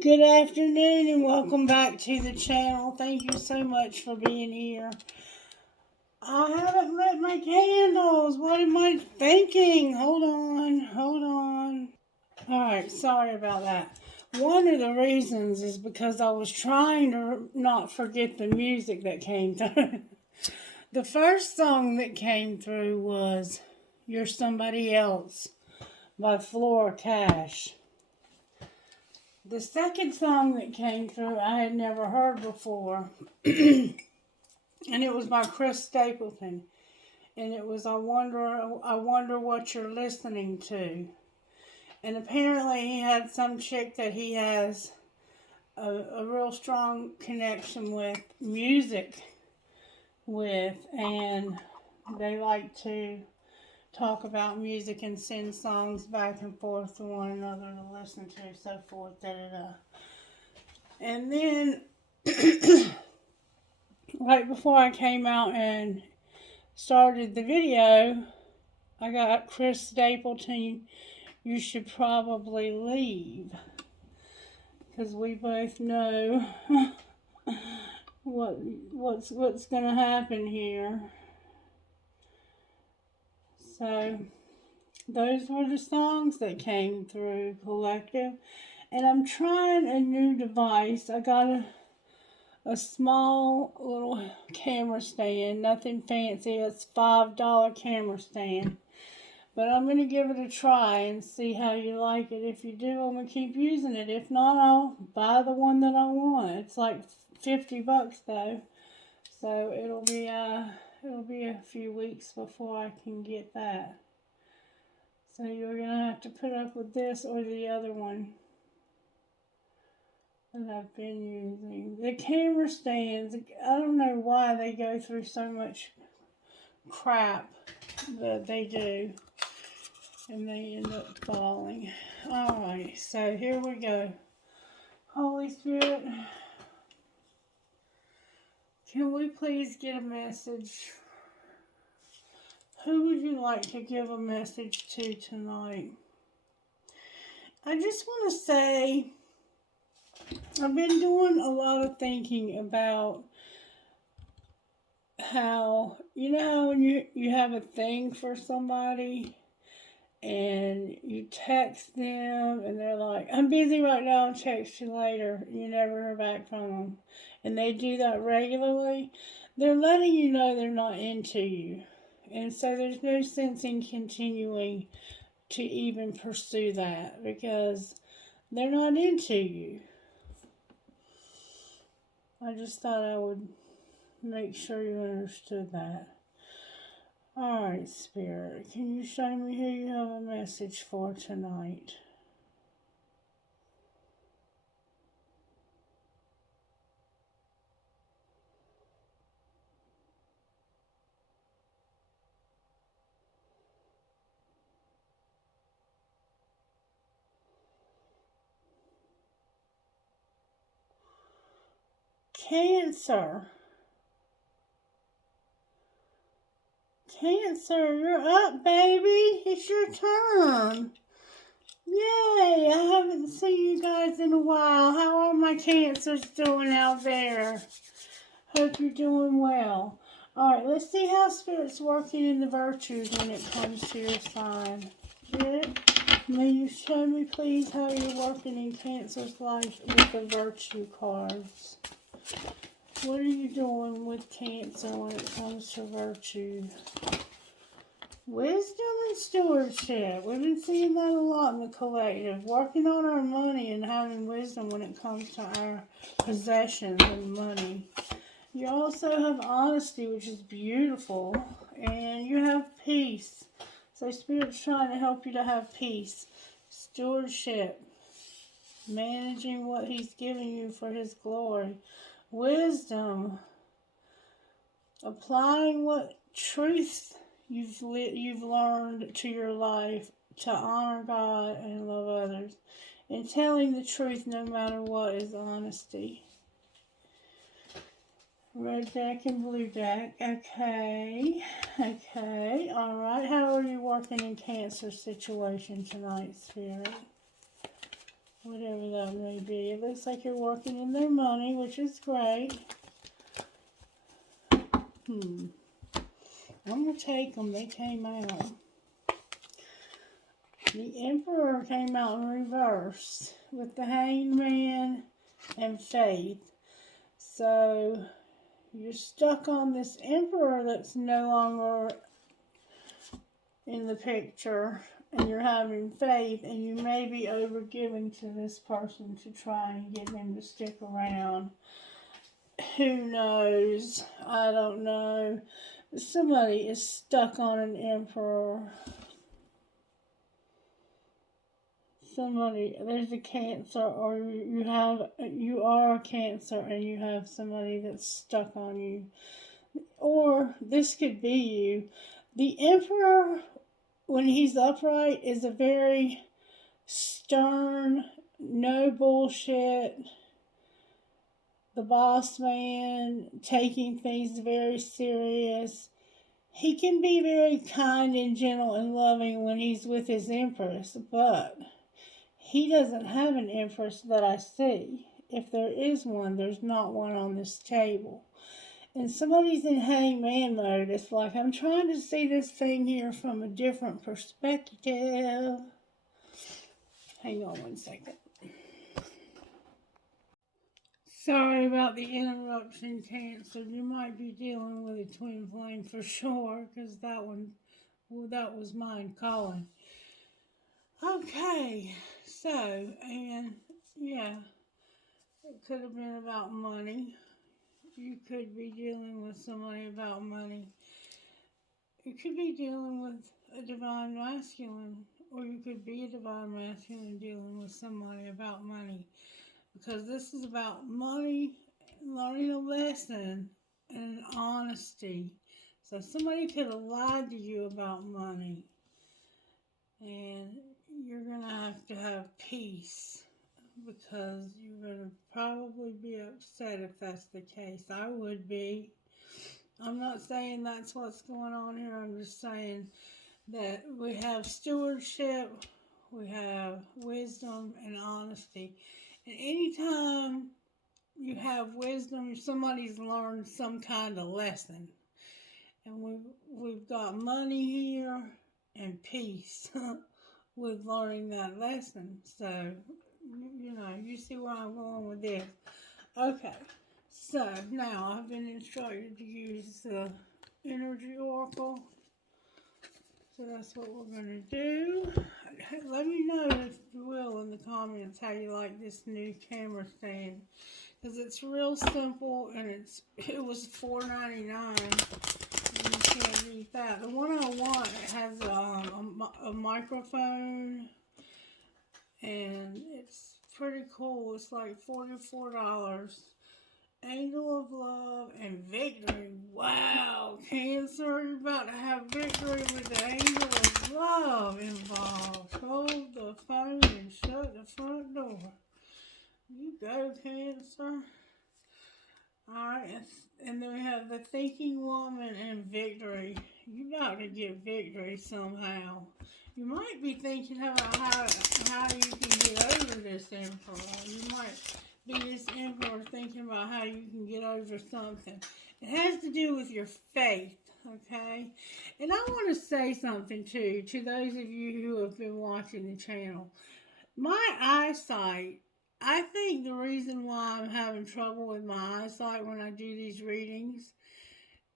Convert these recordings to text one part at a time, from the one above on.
Good afternoon and welcome back to the channel. Thank you so much for being here. I haven't lit my candles. What am I thinking? Hold on. Alright, sorry about that. One of the reasons is because I was trying to not forget the music that came through. The first song that came through was You're Somebody Else by Flora Cash. The second song that came through I had never heard before, and it was by Chris Stapleton, and it was I wonder what you're listening to. And apparently he had some chick that he has a real strong connection with music with, and they like to talk about music and send songs back and forth to one another to listen to, so forth, da da da. And then, right before I came out and started the video, I got Chris Stapleton, You Should Probably Leave. Because we both know what's going to happen here. So, those were the songs that came through Collective. And I'm trying a new device. I got a small little camera stand, nothing fancy. It's $5 camera stand. But I'm going to give it a try and see how you like it. If you do, I'm going to keep using it. If not, I'll buy the one that I want. It's like $50 though. So it'll be a few weeks before I can get that. So you're going to have to put up with this or the other one that I've been using. The camera stands, I don't know why they go through so much crap that they do. And they end up falling. Alright, so here we go. Holy Spirit, can we please get a message? Who would you like to give a message to tonight? I just want to say, I've been doing a lot of thinking about how, how when you have a thing for somebody and you text them and they're like, I'm busy right now, I'll text you later. You never hear back from them. And they do that regularly. They're letting you know they're not into you. And so there's no sense in continuing to even pursue that because they're not into you. I just thought I would make sure you understood that. Alright, Spirit, can you show me who you have a message for tonight? Cancer. Cancer, you're up, baby. It's your turn. Yay, I haven't seen you guys in a while. How are my Cancers doing out there? Hope you're doing well. Alright, let's see how Spirit's working in the virtues when it comes to your sign. Spirit, may you show me please how you're working in Cancer's life with the virtue cards. What are you doing with Cancer when it comes to virtue? Wisdom and stewardship. We've been seeing that a lot in the collective. Working on our money and having wisdom when it comes to our possessions and money. You also have honesty, which is beautiful. And you have peace. So Spirit's trying to help you to have peace. Stewardship. Managing what He's giving you for His glory. Wisdom. Applying what truth you've learned to your life to honor God and love others. And telling the truth no matter what is honesty. Red deck and blue deck. Okay. Alright. How are you working in Cancer situation tonight, Spirit? whatever that may be. It looks like you're working in their money, which is great. I'm going to take them. They came out. The Emperor came out in reverse with the Hanged Man and Faith. So you're stuck on this Emperor that's no longer in the picture, and you're having faith, and you may be overgiving to this person to try and get him to stick around. Who knows? I don't know. Somebody is stuck on an Emperor. Somebody, there's a Cancer, or you are a Cancer and you have somebody that's stuck on you. Or this could be you. The Emperor, when he's upright, is a very stern, no bullshit, the boss man, taking things very serious. He can be very kind and gentle and loving when he's with his Empress, but he doesn't have an Empress that I see. If there is one, there's not one on this table. And somebody's in hangman mode. It's like, I'm trying to see this thing here from a different perspective. Hang on one second. Sorry about the interruption, Cancer. You might be dealing with a twin flame for sure, because that was mine calling. Okay, so, and yeah, it could have been about money. You could be dealing with somebody about money. You could be dealing with a divine masculine, or you could be a divine masculine dealing with somebody about money. Because this is about money, learning a lesson, and honesty. So somebody could have lied to you about money. And you're going to have peace, because you're going to probably be upset if that's the case. I would be. I'm not saying that's what's going on here. I'm just saying that we have stewardship, we have wisdom and honesty. And anytime you have wisdom, somebody's learned some kind of lesson. And we've got money here and peace with learning that lesson. So, you see where I'm going with this. Okay, so now I've been instructed to use the energy oracle. So that's what we're going to do. Let me know, if you will, in the comments how you like this new camera stand. Because it's real simple, and it was $4.99. You can't beat that. The one I want has a microphone, and it's pretty cool. It's like $44. Angel of Love and Victory. Wow, Cancer, you're about to have victory with the Angel of Love involved. Hold the phone and shut the front door. You go, Cancer. Alright, and then we have the Thinking Woman and Victory. You got to get victory somehow. You might be thinking about how you can get over this Emperor. You might be this Emperor thinking about how you can get over something. It has to do with your faith, okay? And I want to say something too, to those of you who have been watching the channel. My eyesight, I think the reason why I'm having trouble with my eyesight when I do these readings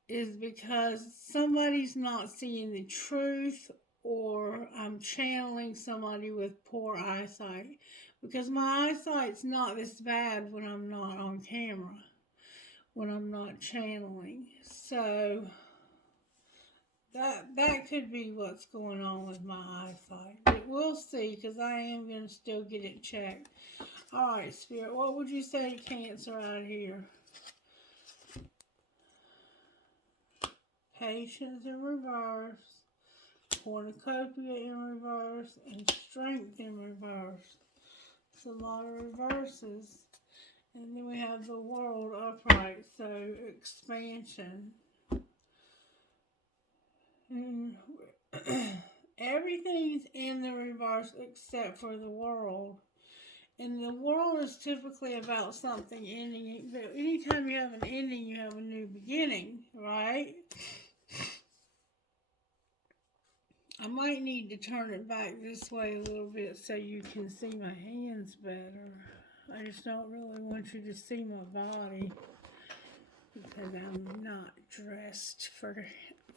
is because somebody's not seeing the truth, or I'm channeling somebody with poor eyesight. Because my eyesight's not this bad when I'm not on camera, when I'm not channeling. So that could be what's going on with my eyesight. But we'll see, because I am going to still get it checked. Alright, Spirit, what would you say to Cancer out here? Patience in reverse, cornucopia in reverse, and strength in reverse. It's a lot of reverses. And then we have the World upright, so expansion. And everything's in the reverse except for the World. And the world is typically about something ending. But anytime you have an ending, you have a new beginning, right? I might need to turn it back this way a little bit so you can see my hands better. I just don't really want you to see my body because I'm not dressed for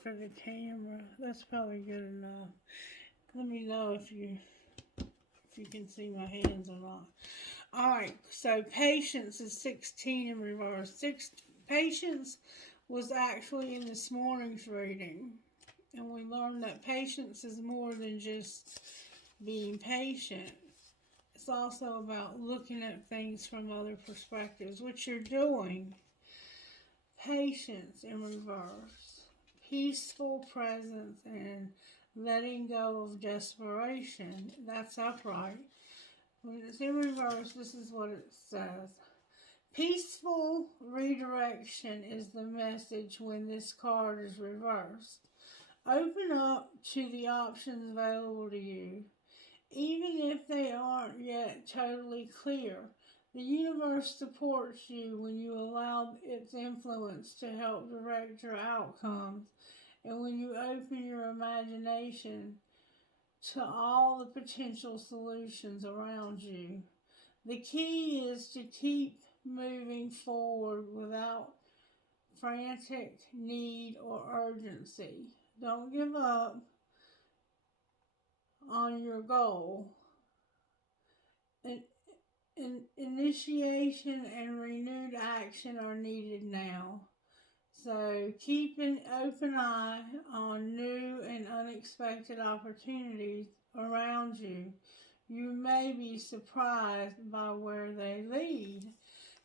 the camera. That's probably good enough. Let me know if you can see my hands or not. Alright, so patience is 16 in reverse. Patience was actually in this morning's reading. And we learned that patience is more than just being patient. It's also about looking at things from other perspectives, which you're doing. Patience in reverse. Peaceful presence and letting go of desperation. That's upright. When it's in reverse, this is what it says. Peaceful redirection is the message when this card is reversed. Open up to the options available to you, even if they aren't yet totally clear. The universe supports you when you allow its influence to help direct your outcomes, and when you open your imagination to all the potential solutions around you. The key is to keep moving forward without frantic need or urgency. Don't give up on your goal. Initiation and renewed action are needed now. So keep an open eye on new and unexpected opportunities around you. You may be surprised by where they lead.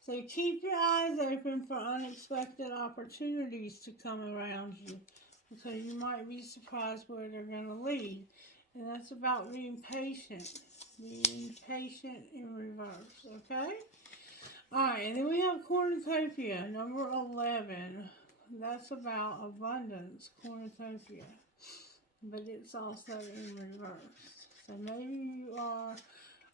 So keep your eyes open for unexpected opportunities to come around you, because you might be surprised where they're going to lead. And that's about being patient. Being patient in reverse, okay? Alright, and then we have cornucopia, number 11. That's about abundance, cornucopia. But it's also in reverse. So maybe you are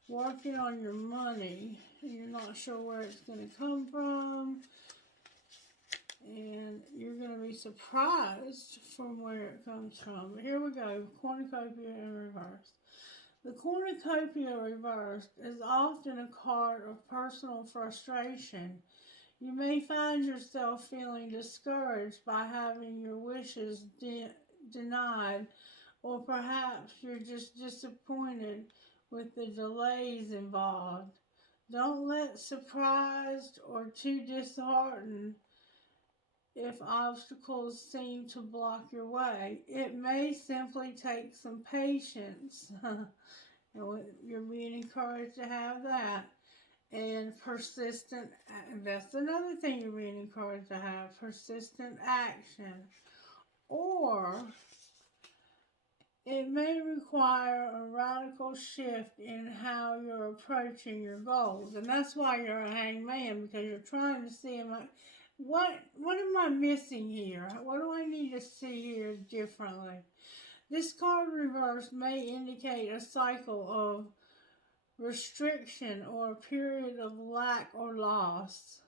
working on your money and you're not sure where it's going to come from. And you're going to be surprised from where it comes from. But here we go, cornucopia in reverse. The cornucopia reversed is often a card of personal frustration. You may find yourself feeling discouraged by having your wishes denied, or perhaps you're just disappointed with the delays involved. Don't let surprised or too disheartened if obstacles seem to block your way. It may simply take some patience. You're being encouraged to have that. And persistent, that's another thing you're being encouraged to have, persistent action. Or it may require a radical shift in how you're approaching your goals. And that's why you're a hangman, because you're trying to see, what am I missing here? What do I need to see here differently? This card reverse may indicate a cycle of restriction or a period of lack or loss.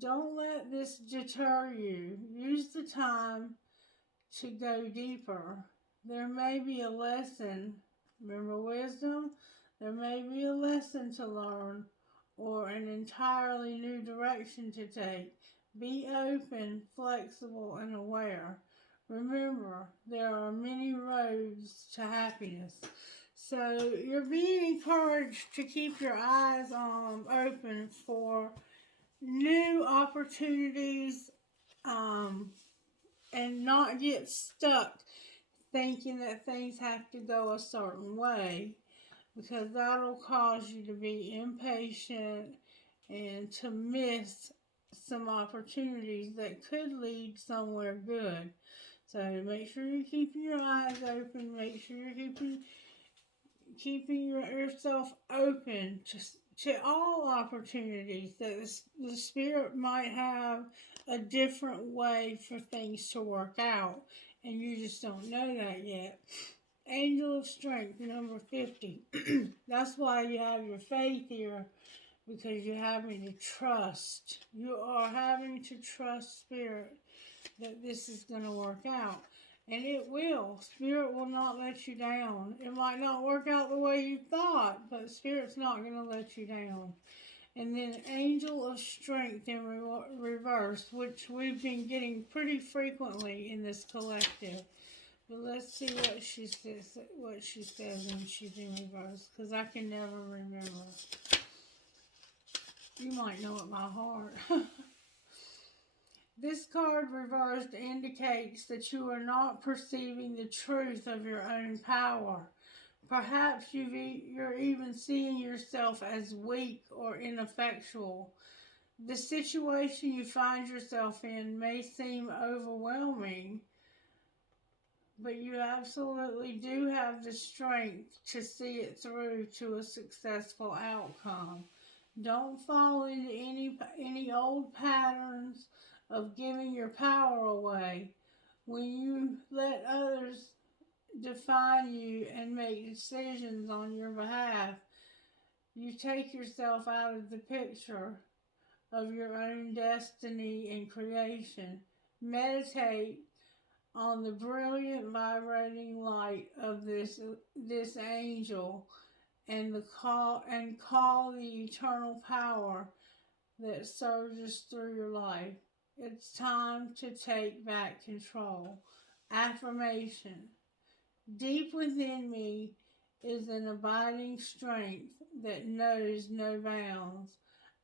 Don't let this deter you. Use the time to go deeper. There may be a lesson. Remember wisdom? There may be a lesson to learn or an entirely new direction to take. Be open, flexible, and aware. Remember, there are many roads to happiness. So you're being encouraged to keep your eyes open for new opportunities, and not get stuck thinking that things have to go a certain way, because that'll cause you to be impatient and to miss some opportunities that could lead somewhere good. So make sure you're keeping your eyes open. Make sure you're keeping yourself open to all opportunities, that the Spirit might have a different way for things to work out, and you just don't know that yet. Angel of Strength, number 50. That's why you have your faith here, because you're having to trust. You are having to trust Spirit that this is going to work out. And it will. Spirit will not let you down. It might not work out the way you thought, but Spirit's not going to let you down. And then Angel of Strength in reverse, which we've been getting pretty frequently in this collective. But let's see what she says. What she says when she's in reverse, because I can never remember. You might know it by heart. This card reversed indicates that you are not perceiving the truth of your own power. Perhaps you're even seeing yourself as weak or ineffectual. The situation you find yourself in may seem overwhelming, but you absolutely do have the strength to see it through to a successful outcome. Don't fall into any old patterns of giving your power away. When you let others define you and make decisions on your behalf, you take yourself out of the picture of your own destiny and creation. Meditate on the brilliant vibrating light of this angel and call the eternal power that surges through your life. It's time to take back control. Affirmation. Deep within me is an abiding strength that knows no bounds.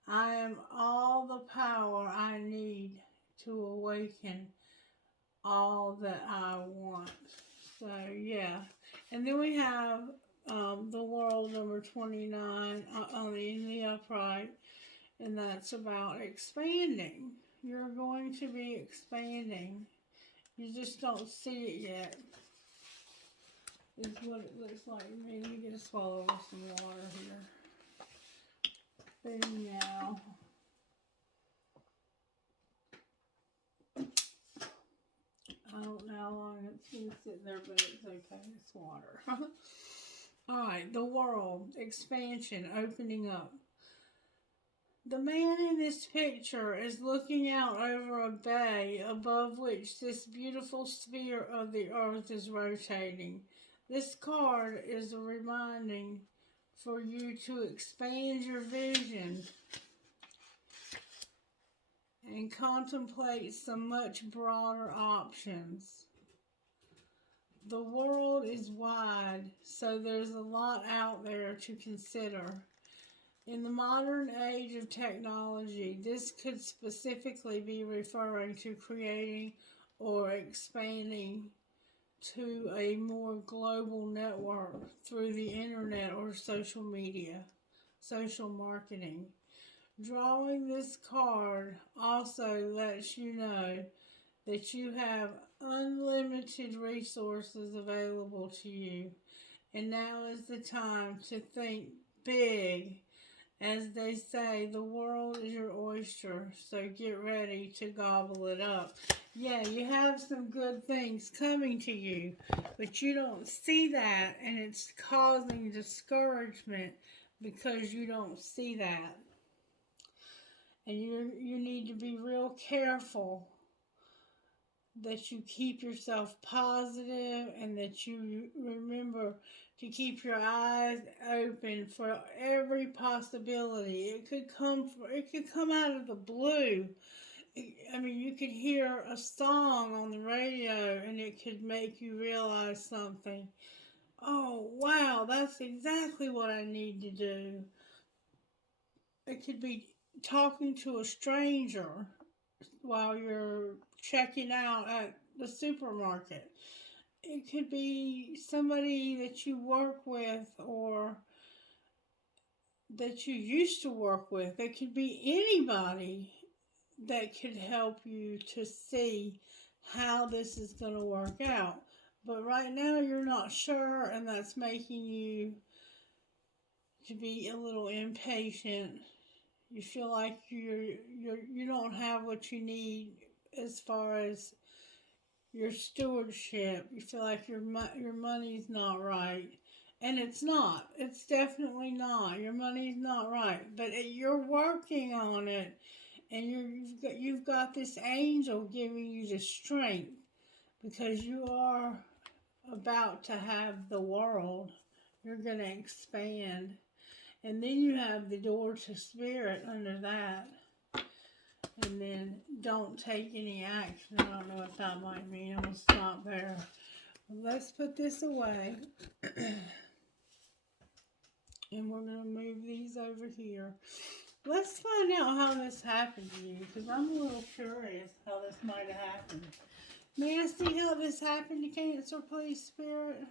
I am all the power I need to awaken all that I want. So, yeah. And then we have the world, number 29, in the upright, and that's about expanding. You're going to be expanding. You just don't see it yet. Is what it looks like to me. Let me get a swallow of some water here. Boom now. I don't know how long it's been sitting there, but it's okay. It's water. Alright, the world. Expansion. Opening up. The man in this picture is looking out over a bay above which this beautiful sphere of the earth is rotating. This card is a reminding for you to expand your vision and contemplate some much broader options. The world is wide, so there's a lot out there to consider. In the modern age of technology, this could specifically be referring to creating or expanding to a more global network through the internet or social media, social marketing. Drawing this card also lets you know that you have unlimited resources available to you, and now is the time to think big. As they say, the world is your oyster, so get ready to gobble it up. Yeah, you have some good things coming to you, but you don't see that, and it's causing discouragement because you don't see that. And you need to be real careful that you keep yourself positive and that you remember to keep your eyes open for every possibility. It could come out of the blue. I mean, you could hear a song on the radio and it could make you realize something. Oh, wow, that's exactly what I need to do. It could be talking to a stranger while you're checking out at the supermarket. It could be somebody that you work with or that you used to work with. It could be anybody that could help you to see how this is going to work out. But right now you're not sure, and that's making you to be a little impatient. You feel like you don't have what you need as far as your stewardship. You feel like your money's not right, and it's not. It's definitely not. Your money's not right, but you're working on it, and you've got this angel giving you the strength because you are about to have the world. You're gonna expand, and then you have the door to spirit under that. And then don't take any action. I don't know what that might mean. I'm going to stop there. Let's put this away. And we're going to move these over here. Let's find out how this happened to you, because I'm a little curious how this might have happened. May I see how this happened to Cancer, please, Spirit?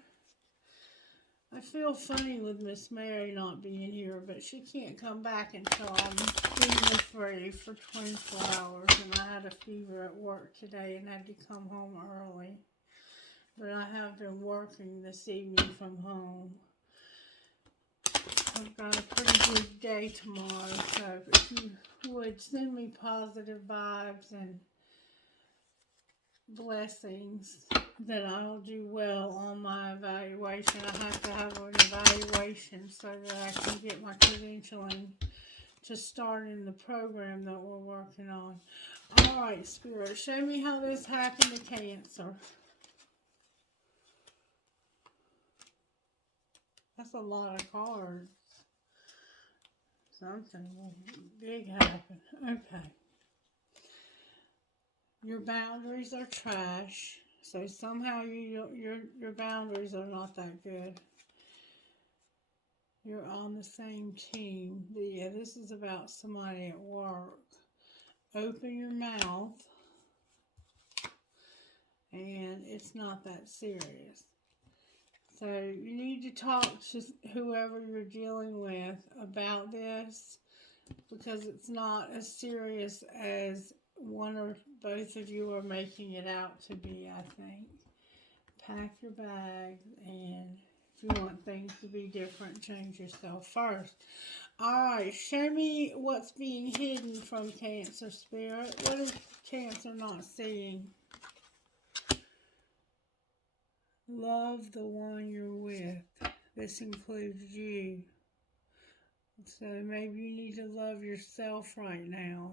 I feel funny with Miss Mary not being here, but she can't come back until I'm fever free for 24 hours. And I had a fever at work today and had to come home early. But I have been working this evening from home. I've got a pretty good day tomorrow, so if you would send me positive vibes and blessings that I'll do well on my evaluation. I have to have an evaluation so that I can get my credentialing to start in the program that we're working on. Alright, Spirit, show me how this happened to Cancer. That's a lot of cards. Something big happened. Okay. Your boundaries are trash. So somehow your boundaries are not that good. You're on the same team. But yeah, this is about somebody at work. Open your mouth. And it's not that serious. So you need to talk to whoever you're dealing with about this, because it's not as serious as one or both of you are making it out to be, I think. Pack your bag, and if you want things to be different, change yourself first. Alright, show me what's being hidden from Cancer, Spirit. What is Cancer not seeing? Love the one you're with. This includes you. So maybe you need to love yourself right now.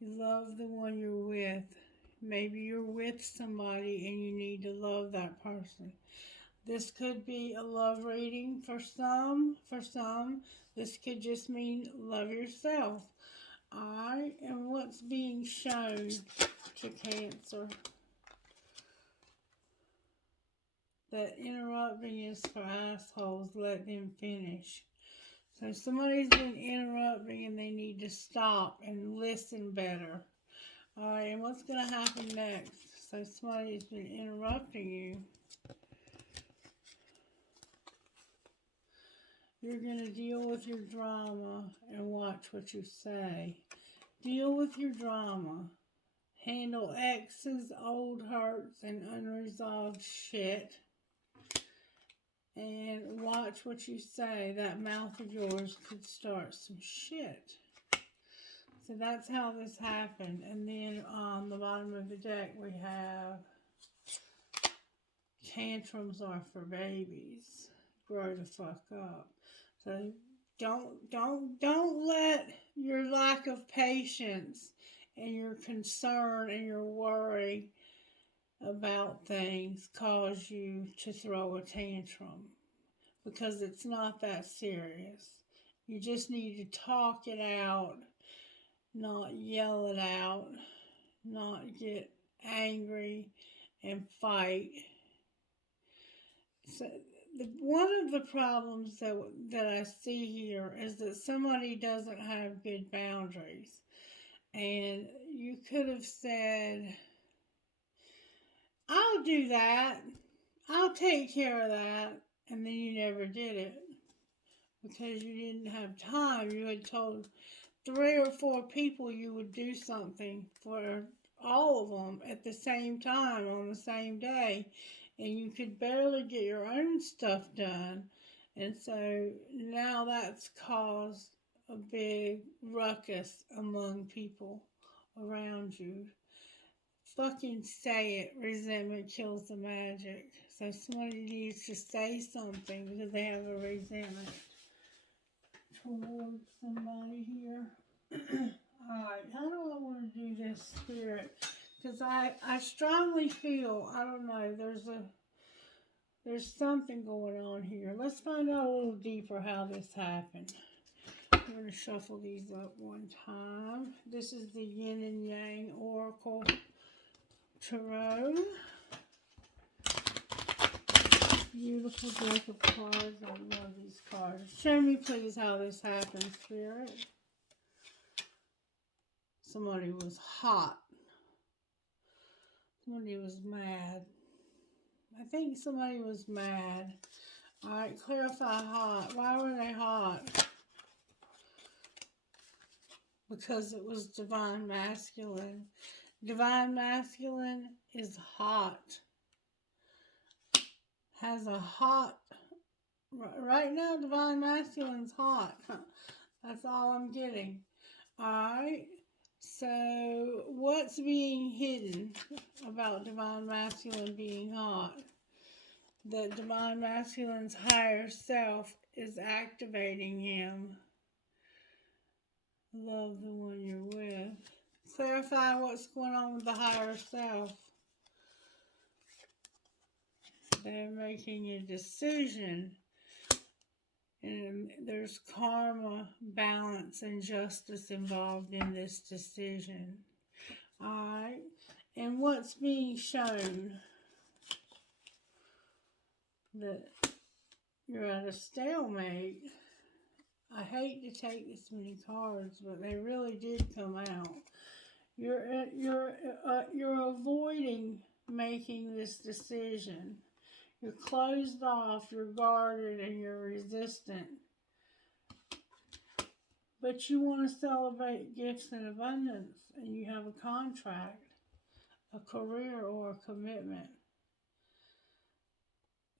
You love the one you're with. Maybe you're with somebody and you need to love that person. This could be a love reading for some. This could just mean love yourself. Alright, and what's being shown to Cancer? That interrupting is for assholes. Let them finish. So somebody's been interrupting and they need to stop and listen better. Alright, and what's going to happen next? So somebody's been interrupting you. You're going to deal with your drama and watch what you say. Deal with your drama. Handle exes, old hurts, and unresolved shit. And watch what you say. That mouth of yours could start some shit. So that's how this happened. And then on the bottom of the deck we have tantrums are for babies. Grow the fuck up. So don't let your lack of patience and your concern and your worry about things cause you to throw a tantrum, because it's not that serious. You just need to talk it out, not yell it out, not get angry and fight. So one of the problems that I see here is that somebody doesn't have good boundaries. And you could have said, I'll do that. I'll take care of that. And then you never did it because you didn't have time. You had told 3 or 4 people you would do something for all of them at the same time on the same day, and you could barely get your own stuff done. And so now that's caused a big ruckus among people around you. fucking say it. Resentment kills the magic. So somebody needs to say something because they have a resentment towards somebody here. Alright, how do I want to do this, Spirit? Because I strongly feel, I don't know, there's something going on here. Let's find out a little deeper how this happened. I'm going to shuffle these up one time. This is the Yin and Yang Oracle Tarot. Beautiful deck of cards. I love these cards. Show me, please, how this happened, Spirit. Somebody was hot. Somebody was mad. I think somebody was mad. Alright, clarify hot. Why were they hot? Because it was divine masculine. Divine masculine is hot. Has a hot... Right now, divine masculine's hot. That's all I'm getting. Alright. So, what's being hidden about divine masculine being hot? That divine masculine's higher self is activating him. Love the one you're with. Clarify what's going on with the higher self. They're making a decision. And there's karma, balance, and justice involved in this decision. Alright? And what's being shown? That you're at a stalemate. I hate to take this many cards, but they really did come out. You're avoiding making this decision. You're closed off, you're guarded, and you're resistant. But you want to celebrate gifts and abundance, and you have a contract, a career, or a commitment.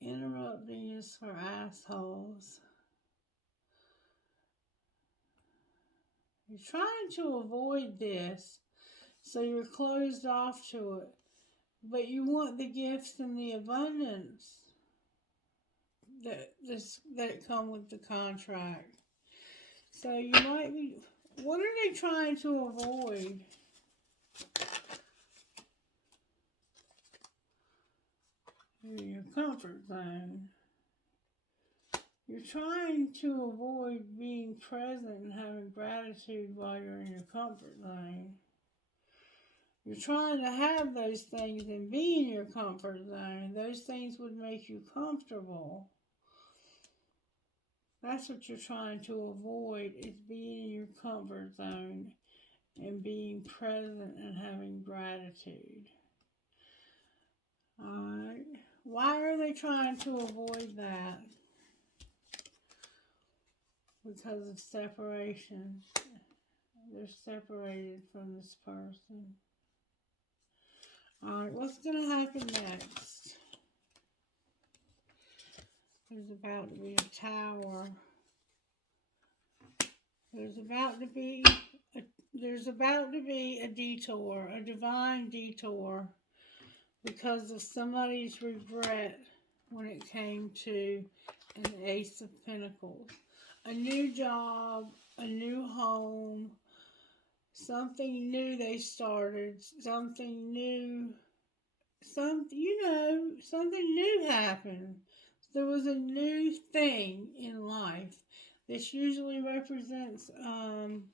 Interrupting is for assholes. You're trying to avoid this, so you're closed off to it. But you want the gifts and the abundance that come with the contract. So you might be... What are they trying to avoid? You're in your comfort zone. You're trying to avoid being present and having gratitude while you're in your comfort zone. You're trying to have those things and be in your comfort zone. Those things would make you comfortable. That's what you're trying to avoid, is being in your comfort zone and being present and having gratitude. Alright. Why are they trying to avoid that? Because of separation. They're separated from this person. Alright, what's going to happen next? There's about to be a tower. There's about to be a detour, a divine detour, because of somebody's regret when it came to an Ace of Pentacles. A new job, a new home, something new they started, something new happened. There was a new thing in life. This usually represents, an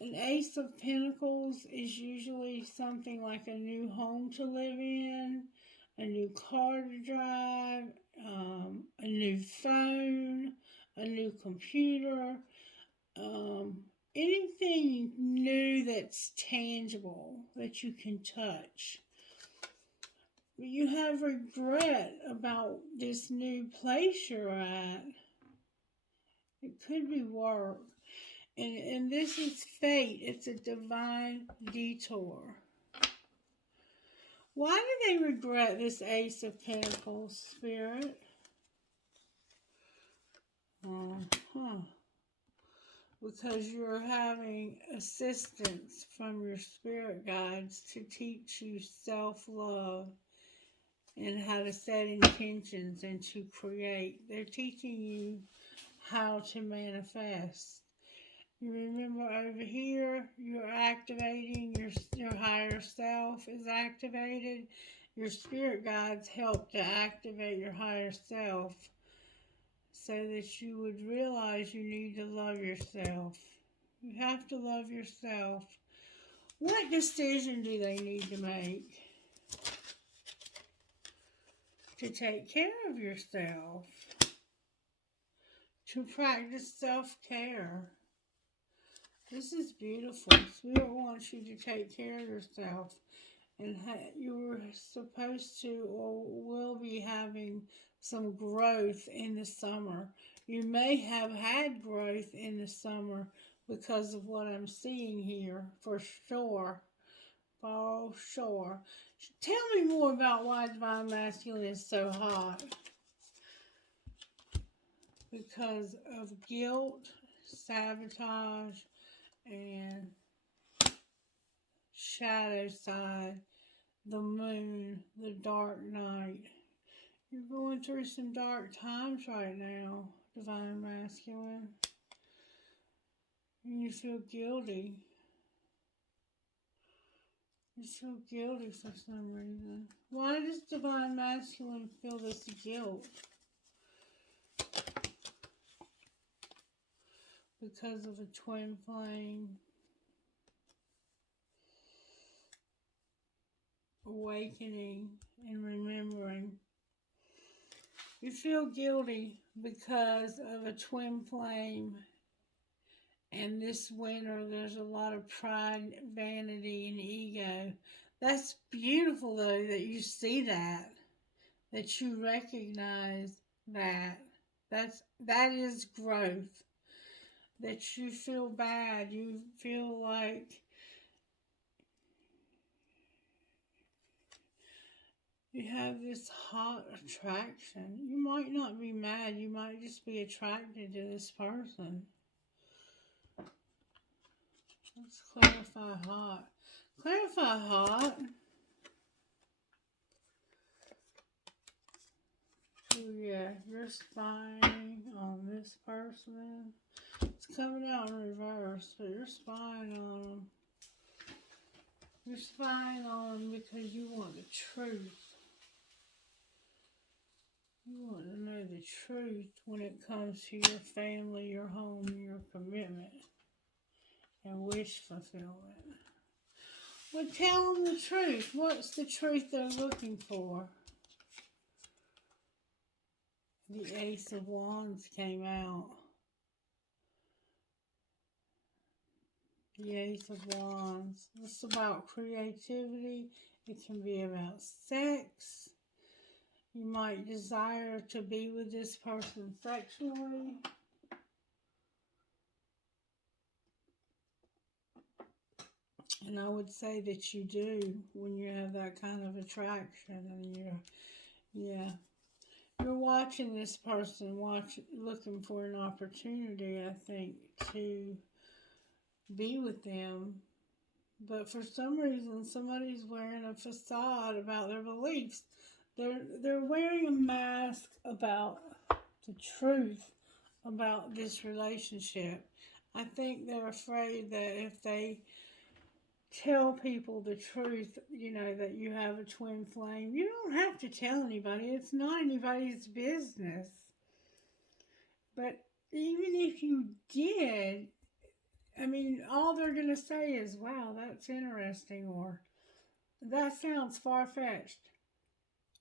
Ace of Pentacles is usually something like a new home to live in, a new car to drive, a new phone, a new computer, anything new that's tangible, that you can touch. You have regret about this new place you're at. It could be work. And this is fate. It's a divine detour. Why do they regret this Ace of Pentacles, Spirit? because you're having assistance from your spirit guides to teach you self-love and how to set intentions and to create. They're teaching you how to manifest. You remember over here, you're activating your higher self is activated. Your spirit guides help to activate your higher self so that you would realize you need to love yourself. You have to love yourself. What decision do they need to make to take care of yourself? To practice self-care. This is beautiful. Spirit wants you to take care of yourself. And you were supposed to or will be having some growth in the summer. You may have had growth in the summer because of what I'm seeing here, for sure. For sure. Tell me more about why Divine Masculine is so hot. Because of guilt, sabotage, and shadow side, the moon, the dark night. You're going through some dark times right now, Divine Masculine. And you feel guilty. You feel guilty for some reason. Why does Divine Masculine feel this guilt? Because of a twin flame. Awakening and remembering. You feel guilty because of a twin flame. And this winter, there's a lot of pride, vanity, and ego. That's beautiful, though, that you see that you recognize that. That is growth. That you feel bad. You feel like you have this hot attraction. You might not be mad. You might just be attracted to this person. Let's clarify hot. Clarify hot. Oh yeah, you're spying on this person. It's coming out in reverse, but you're spying on them. You're spying on them because you want the truth. You want to know the truth when it comes to your family, your home, your commitment, and wish fulfillment. Well, tell them the truth. What's the truth they're looking for? The Ace of Wands came out. The Ace of Wands. It's about creativity. It can be about sex. You might desire to be with this person sexually. And I would say that you do when you have that kind of attraction. And you're watching this person, looking for an opportunity, I think, to be with them. But for some reason, somebody's wearing a facade about their beliefs. They're wearing a mask about the truth about this relationship. I think they're afraid that if they tell people the truth, that you have a twin flame, you don't have to tell anybody. It's not anybody's business. But even if you did, all they're going to say is, wow, that's interesting, or that sounds far-fetched,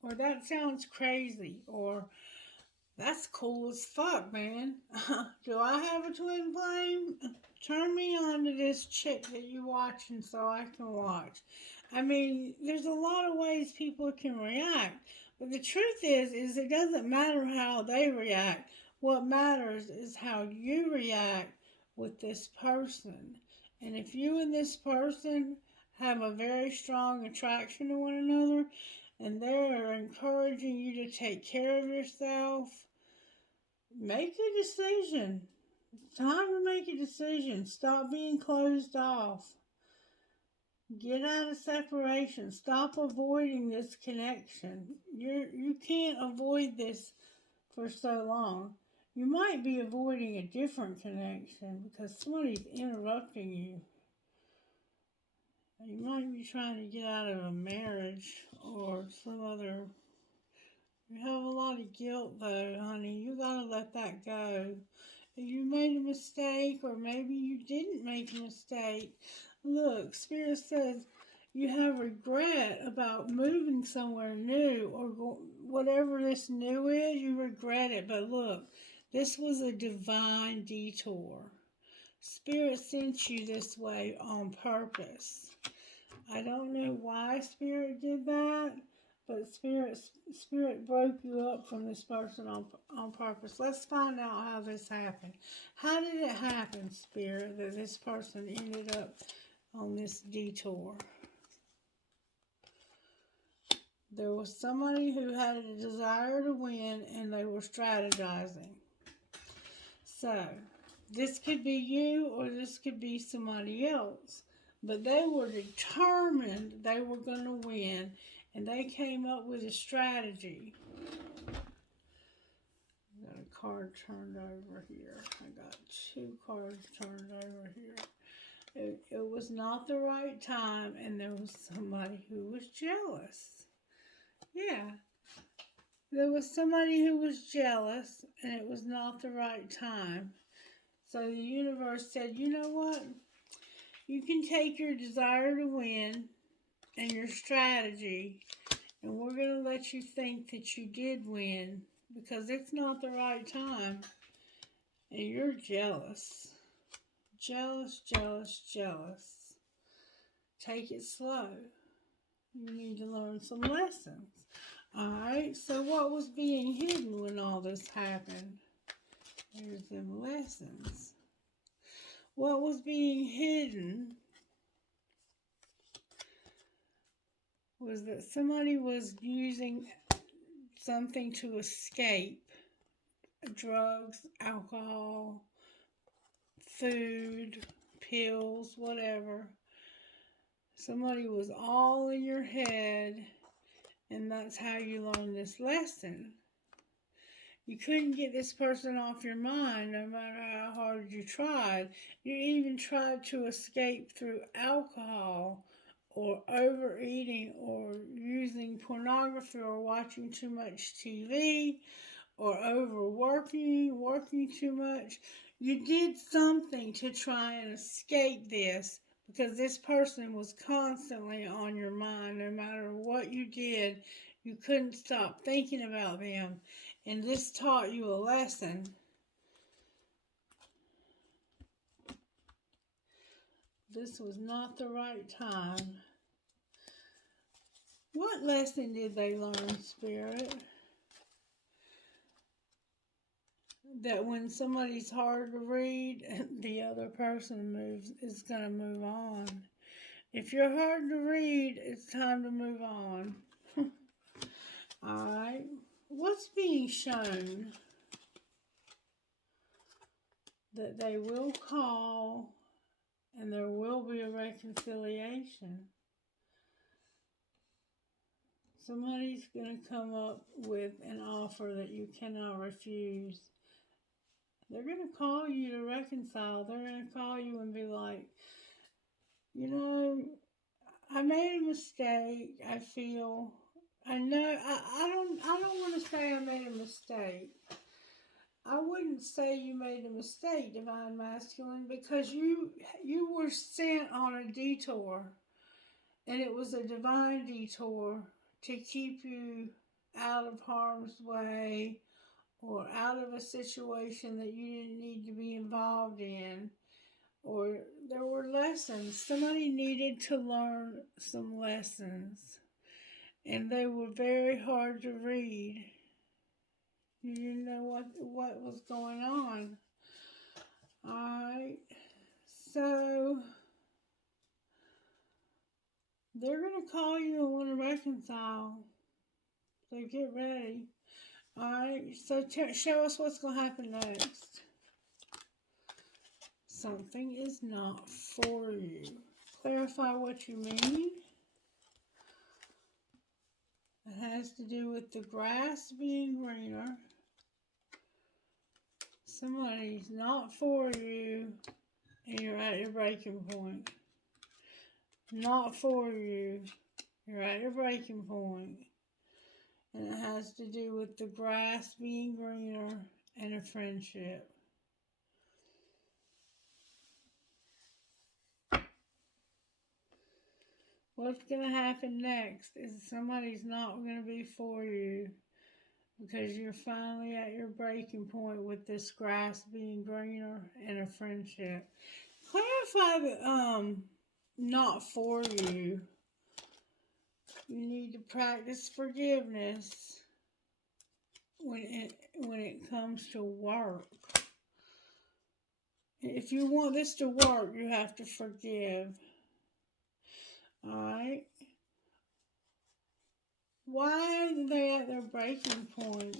or that sounds crazy, or that's cool as fuck, man. Do I have a twin flame? Turn me on to this chick that you watching so I can watch. There's a lot of ways people can react, but the truth is it doesn't matter how they react. What matters is how you react with this person. And if you and this person have a very strong attraction to one another, and they're encouraging you to take care of yourself, make a decision. It's time to make a decision. Stop being closed off. Get out of separation. Stop avoiding this connection. You can't avoid this for so long. You might be avoiding a different connection because somebody's interrupting you. You might be trying to get out of a marriage or some other. You have a lot of guilt though, honey. You gotta let that go. If you made a mistake, or maybe you didn't make a mistake. Look, Spirit says you have regret about moving somewhere new, or whatever this new is, you regret it. But look, this was a divine detour. Spirit sent you this way on purpose. I don't know why Spirit did that, but Spirit broke you up from this person on purpose. Let's find out how this happened. How did it happen, Spirit, that this person ended up on this detour? There was somebody who had a desire to win, and they were strategizing. So, this could be you, or this could be somebody else. But they were determined they were going to win, and they came up with a strategy. I got a card turned over here. I got 2 cards turned over here. It was not the right time, and there was somebody who was jealous. Yeah. There was somebody who was jealous, and it was not the right time. So the universe said, you know what? You can take your desire to win and your strategy, and we're going to let you think that you did win, because it's not the right time, and you're jealous. Jealous, jealous, jealous. Take it slow. You need to learn some lessons. Alright, so what was being hidden when all this happened? There's them lessons. What was being hidden was that somebody was using something to escape. Drugs, alcohol, food, pills, whatever. Somebody was all in your head, and that's how you learned this lesson. You couldn't get this person off your mind no matter how hard you tried. You even tried to escape through alcohol or overeating or using pornography or watching too much TV or overworking, working too much. You did something to try and escape this, because this person was constantly on your mind. No matter what you did, you couldn't stop thinking about them. And this taught you a lesson. This was not the right time. What lesson did they learn, Spirit? That when somebody's hard to read, the other person is going to move on. If you're hard to read, it's time to move on. Alright. What's being shown? That they will call and there will be a reconciliation. Somebody's going to come up with an offer that you cannot refuse. They're going to call you to reconcile. They're going to call you and be like, you know, I made a mistake. I feel, I know, I don't want to say I made a mistake. I wouldn't say you made a mistake, Divine Masculine, because you were sent on a detour, and it was a divine detour to keep you out of harm's way or out of a situation that you didn't need to be involved in. Or there were lessons. Somebody needed to learn some lessons, and they were very hard to read. You didn't know what was going on. Alright. So they're going to call you and want to reconcile. So get ready. Alright. So show us what's going to happen next. something is not for you. Clarify what you mean. It has to do with the grass being greener. Somebody's not for you and you're at your breaking point. Not for you. You're at your breaking point. And it has to do with the grass being greener and a friendship. What's going to happen next is somebody's not going to be for you because you're finally at your breaking point with this grass being greener and a friendship. Clarify that not for you. You need to practice forgiveness when it comes to work. If you want this to work, you have to forgive. Alright? Why are they at their breaking point?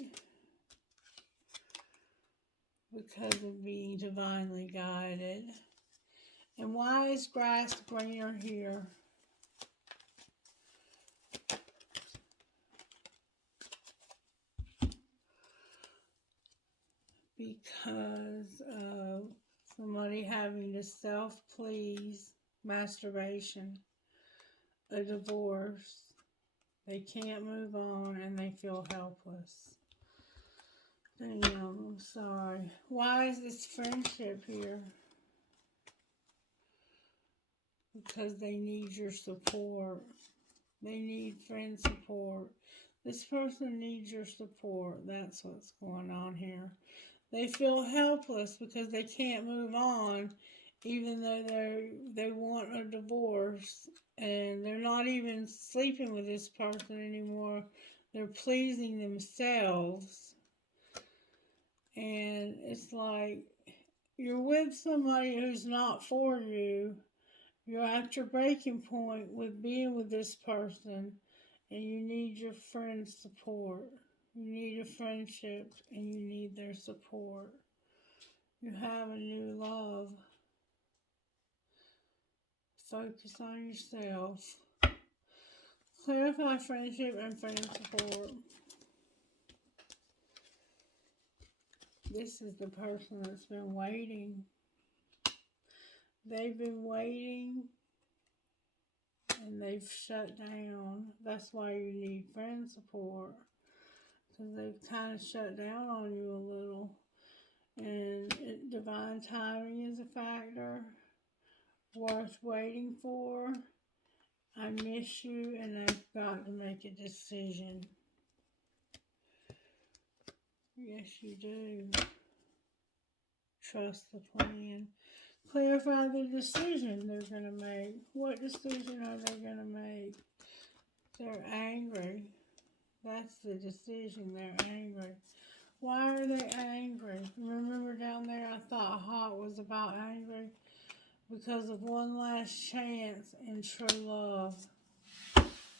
Because of being divinely guided. And why is grass greener here? Because of somebody having to self-please, masturbation, a divorce. They can't move on and they feel helpless. Damn, I'm sorry. Why is this friendship here? Because they need your support. They need friend support. This person needs your support. That's what's going on here. They feel helpless because they can't move on, even though they want a divorce, and they're not even sleeping with this person anymore. They're pleasing themselves. And it's like you're with somebody who's not for you. You're at your breaking point with being with this person, and you need your friend's support. You need a friendship, and you need their support. You have a new love. Focus on yourself. Clarify friendship and friend support. This is the person that's been waiting. They've been waiting and they've shut down. That's why you need friend support. Because they've kind of shut down on you a little. And divine timing is a factor. Worth waiting for. I miss you and I've got to make a decision. Yes, you do. Trust the plan. Clarify the decision they're going to make. What decision are they going to make? They're angry. That's the decision. They're angry. Why are they angry? Remember down there I thought hot was about angry? Because of one last chance in true love.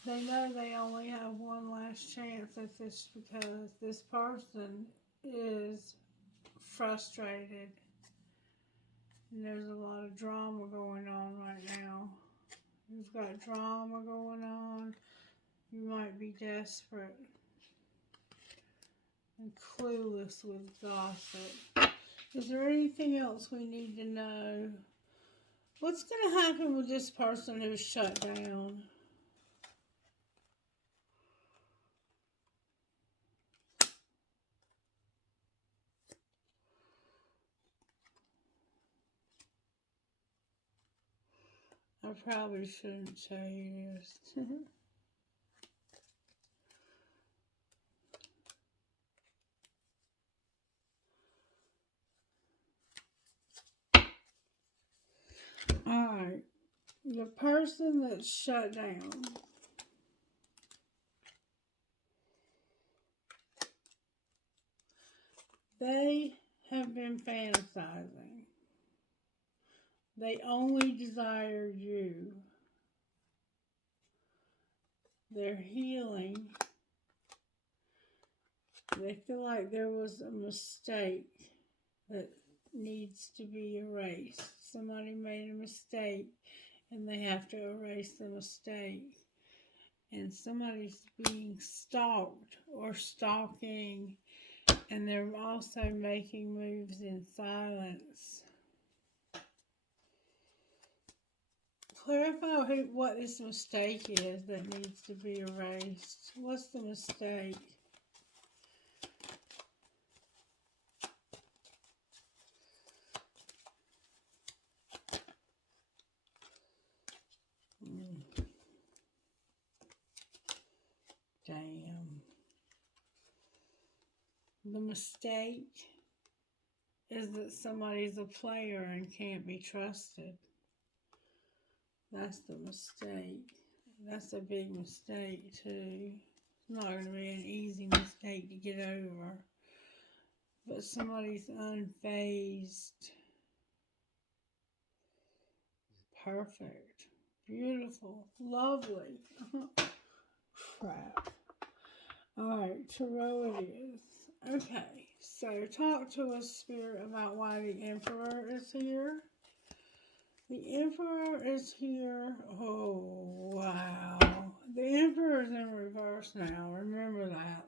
They know they only have one last chance at this because this person is frustrated. And there's a lot of drama going on right now. You've got drama going on. You might be desperate and clueless with gossip. Is there anything else we need to know? What's going to happen with this person who's shut down? I probably shouldn't tell you this. Alright, the person that's shut down. They have been fantasizing. They only desire you. They're healing. They feel like there was a mistake. That needs to be erased. Somebody made a mistake and they have to erase the mistake. And somebody's being stalked or stalking, and they're also making moves in silence. Clarify what this mistake is that needs to be erased. What's the mistake? Damn. The mistake is that somebody's a player and can't be trusted. That's the mistake. That's a big mistake, too. It's not going to be an easy mistake to get over. But somebody's unfazed. Perfect. Beautiful. Lovely. Crap. Alright, tarot it is. Okay, so talk to us, Spirit, about why the Emperor is here. The Emperor is here. Oh, wow. The Emperor is in reverse now. Remember that.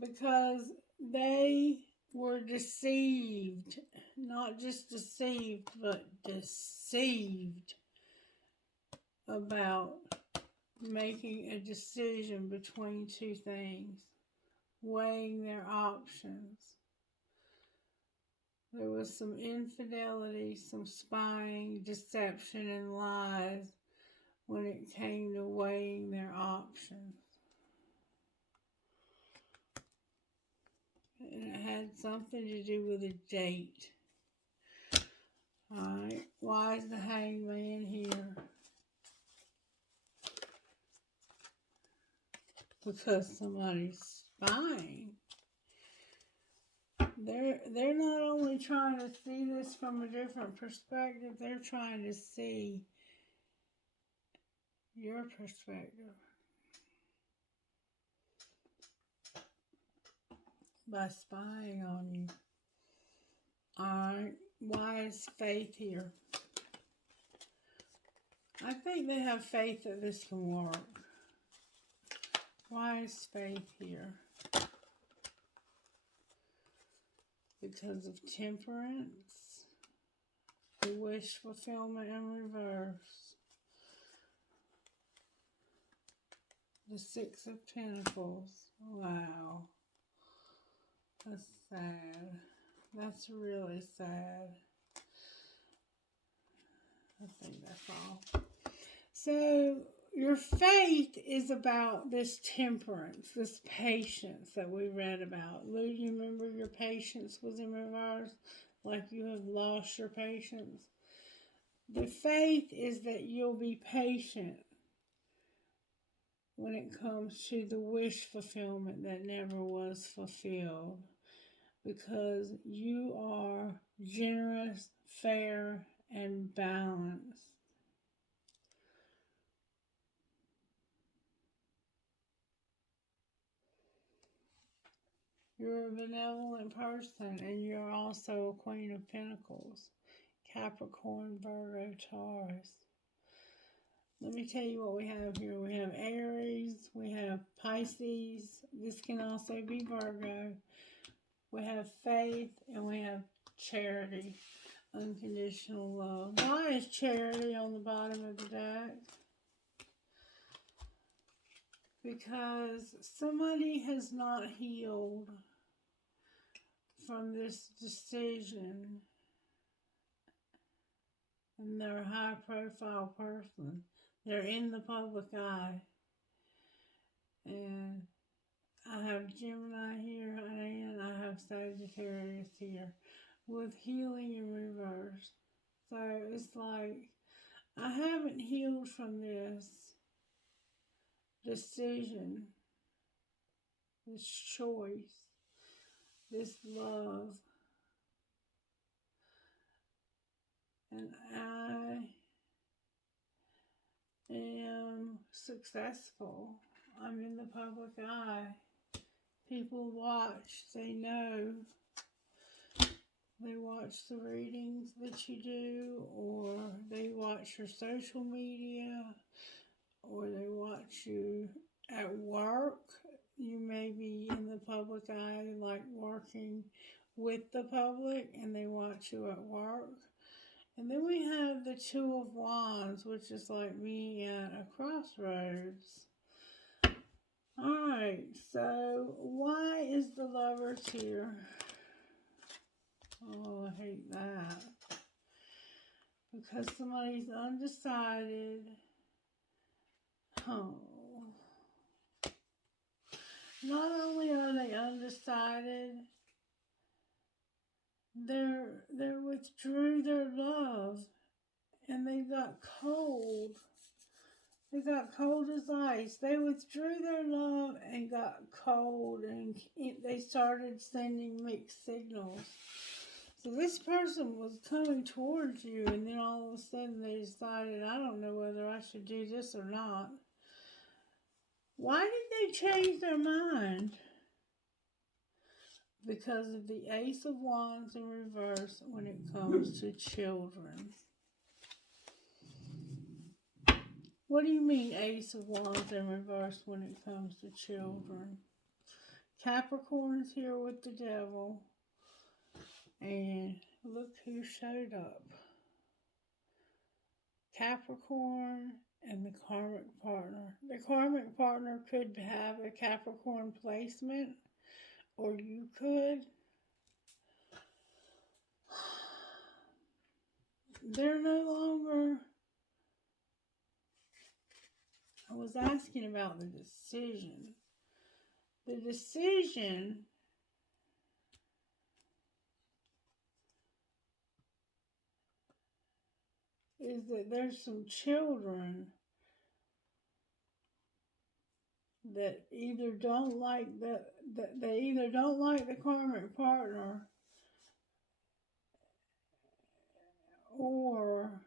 Because they were deceived. Not just deceived, but deceived about making a decision between two things. Weighing their options. There was some infidelity, some spying, deception, and lies when it came to weighing their options. And it had something to do with a date. Alright, why is the Hangman here? Because somebody's spying. They're not only trying to see this from a different perspective, they're trying to see your perspective by spying on you. Alright, why is faith here? I think they have faith that this can work. Why is faith here? Because of temperance, the wish fulfillment in reverse, the Six of Pentacles. Wow, that's sad. That's really sad. I think that's all. So your faith is about this temperance, this patience that we read about. Lou, you remember your patience was in reverse? Like you have lost your patience? The faith is that you'll be patient when it comes to the wish fulfillment that never was fulfilled. Because you are generous, fair, and balanced. You're a benevolent person, and you're also a Queen of Pentacles. Capricorn, Virgo, Taurus. Let me tell you what we have here. We have Aries, we have Pisces. This can also be Virgo. We have faith, and we have charity. Unconditional love. Why is charity on the bottom of the deck? Because somebody has not healed from this decision, and they're a high profile person. They're in the public eye. And I have Gemini here, and I have Sagittarius here with healing in reverse. So it's like, I haven't healed from this decision, this choice, this love. And I am successful. I'm in the public eye. People watch, they know They watch the readings that you do, or they watch your social media, or they watch you at work. You may be in the public eye, like working with the public, and they watch you at work. And then we have the Two of Wands, which is like me at a crossroads. Alright, so why is the Lovers here? Oh, I hate that. Because somebody's undecided. Oh. Not only are they undecided, they withdrew their love and they got cold. They got cold as ice. They withdrew their love and got cold, and they started sending mixed signals. So this person was coming towards you, and then all of a sudden they decided, I don't know whether I should do this or not. Why did they change their mind? Because of the Ace of Wands in reverse when it comes to children. What do you mean Ace of Wands in reverse when it comes to children? Capricorn's here with the Devil. And look who showed up. Capricorn and the karmic partner. The karmic partner could have a Capricorn placement, or you could. They're no longer... I was asking about the decision. The decision is that there's some children that either don't like they either don't like the karmic partner, or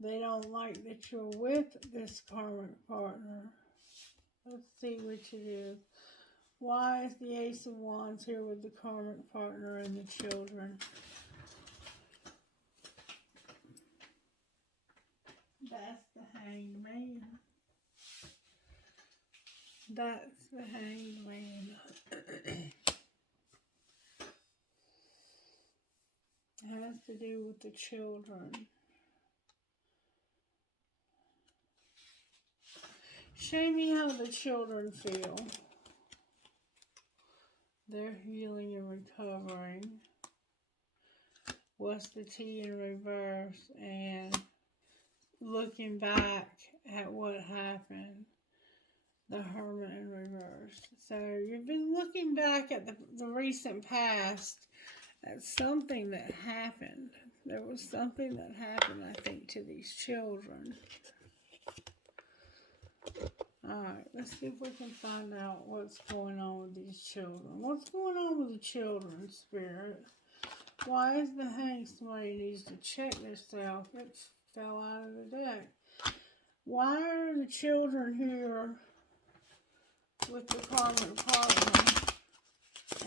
they don't like that you're with this karmic partner. Let's see which it is. Why is the Ace of Wands here with the karmic partner and the children? That's the Hanged Man. That's the Hanged Man. It has to do with the children. Show me how the children feel. They're healing and recovering. What's the T in reverse? And looking back at what happened. The Hermit in reverse. So you've been looking back at the recent past at something that happened. There was something that happened, I think, to these children. Alright, let's see if we can find out what's going on with these children. What's going on with the children, Spirit? Why is the Hanged? Somebody needs to check themselves. It fell out of the deck. Why are the children here with the karmic partner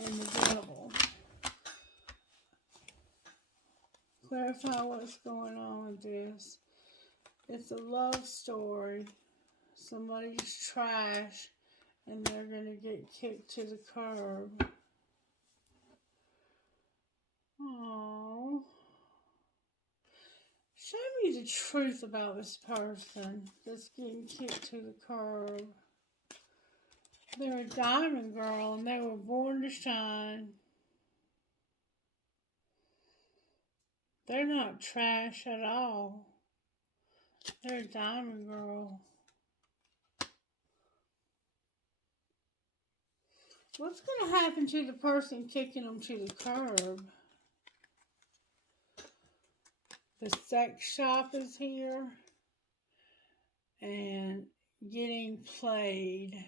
and the Devil? Clarify what's going on with this. It's a love story. Somebody's trash and they're going to get kicked to the curb. Oh, show me the truth about this person that's getting kicked to the curb. They're a diamond girl and they were born to shine. They're not trash at all. They're a diamond girl. What's going to happen to the person kicking them to the curb? The sex shop is here. And getting played.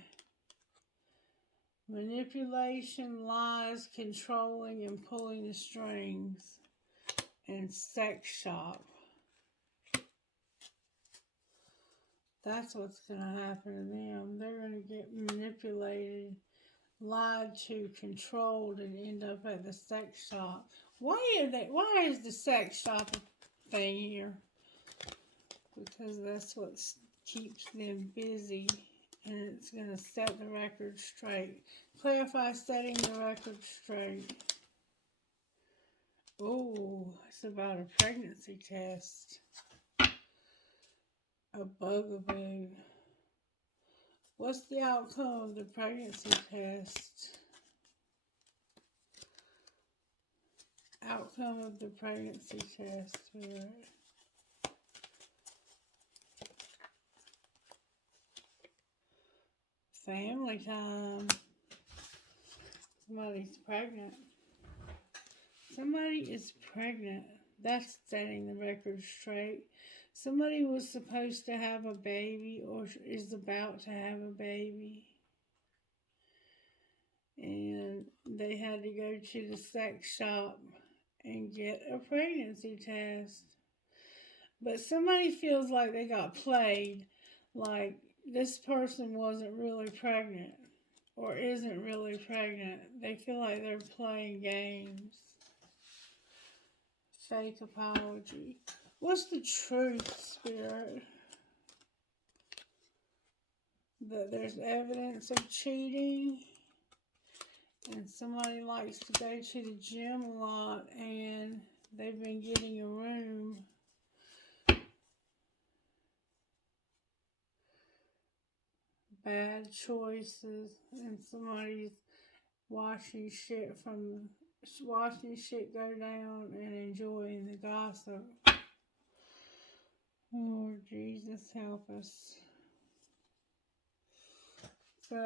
Manipulation, lies, controlling, and pulling the strings. And sex shop. That's what's going to happen to them. They're going to get manipulated lied to, controlled, and end up at the sex shop. Why is the sex shop a thing here? Because that's what keeps them busy, and it's going to set the record straight. Clarify setting the record straight. Oh, it's about a pregnancy test. A bugaboo. What's the outcome of the pregnancy test? Outcome of the pregnancy test. Family time. Somebody's pregnant. Somebody is pregnant. That's setting the record straight. Somebody was supposed to have a baby or is about to have a baby. And they had to go to the sex shop and get a pregnancy test. But somebody feels like they got played, like this person wasn't really pregnant or isn't really pregnant. They feel like they're playing games. Fake apology. What's the truth, Spirit? That there's evidence of cheating. And somebody likes to go to the gym a lot and they've been getting a room. Bad choices. And somebody's watching shit go down and enjoying the gossip. Lord Jesus, help us. So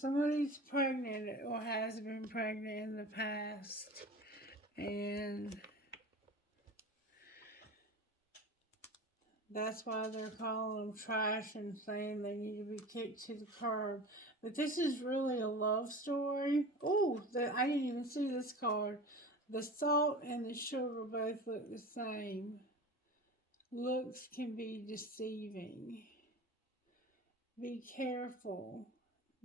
somebody's pregnant or has been pregnant in the past, and that's why they're calling them trash and saying they need to be kicked to the curb. But this is really a love story. Oh, I didn't even see this card. The salt and the sugar both look the same. Looks can be deceiving. Be careful.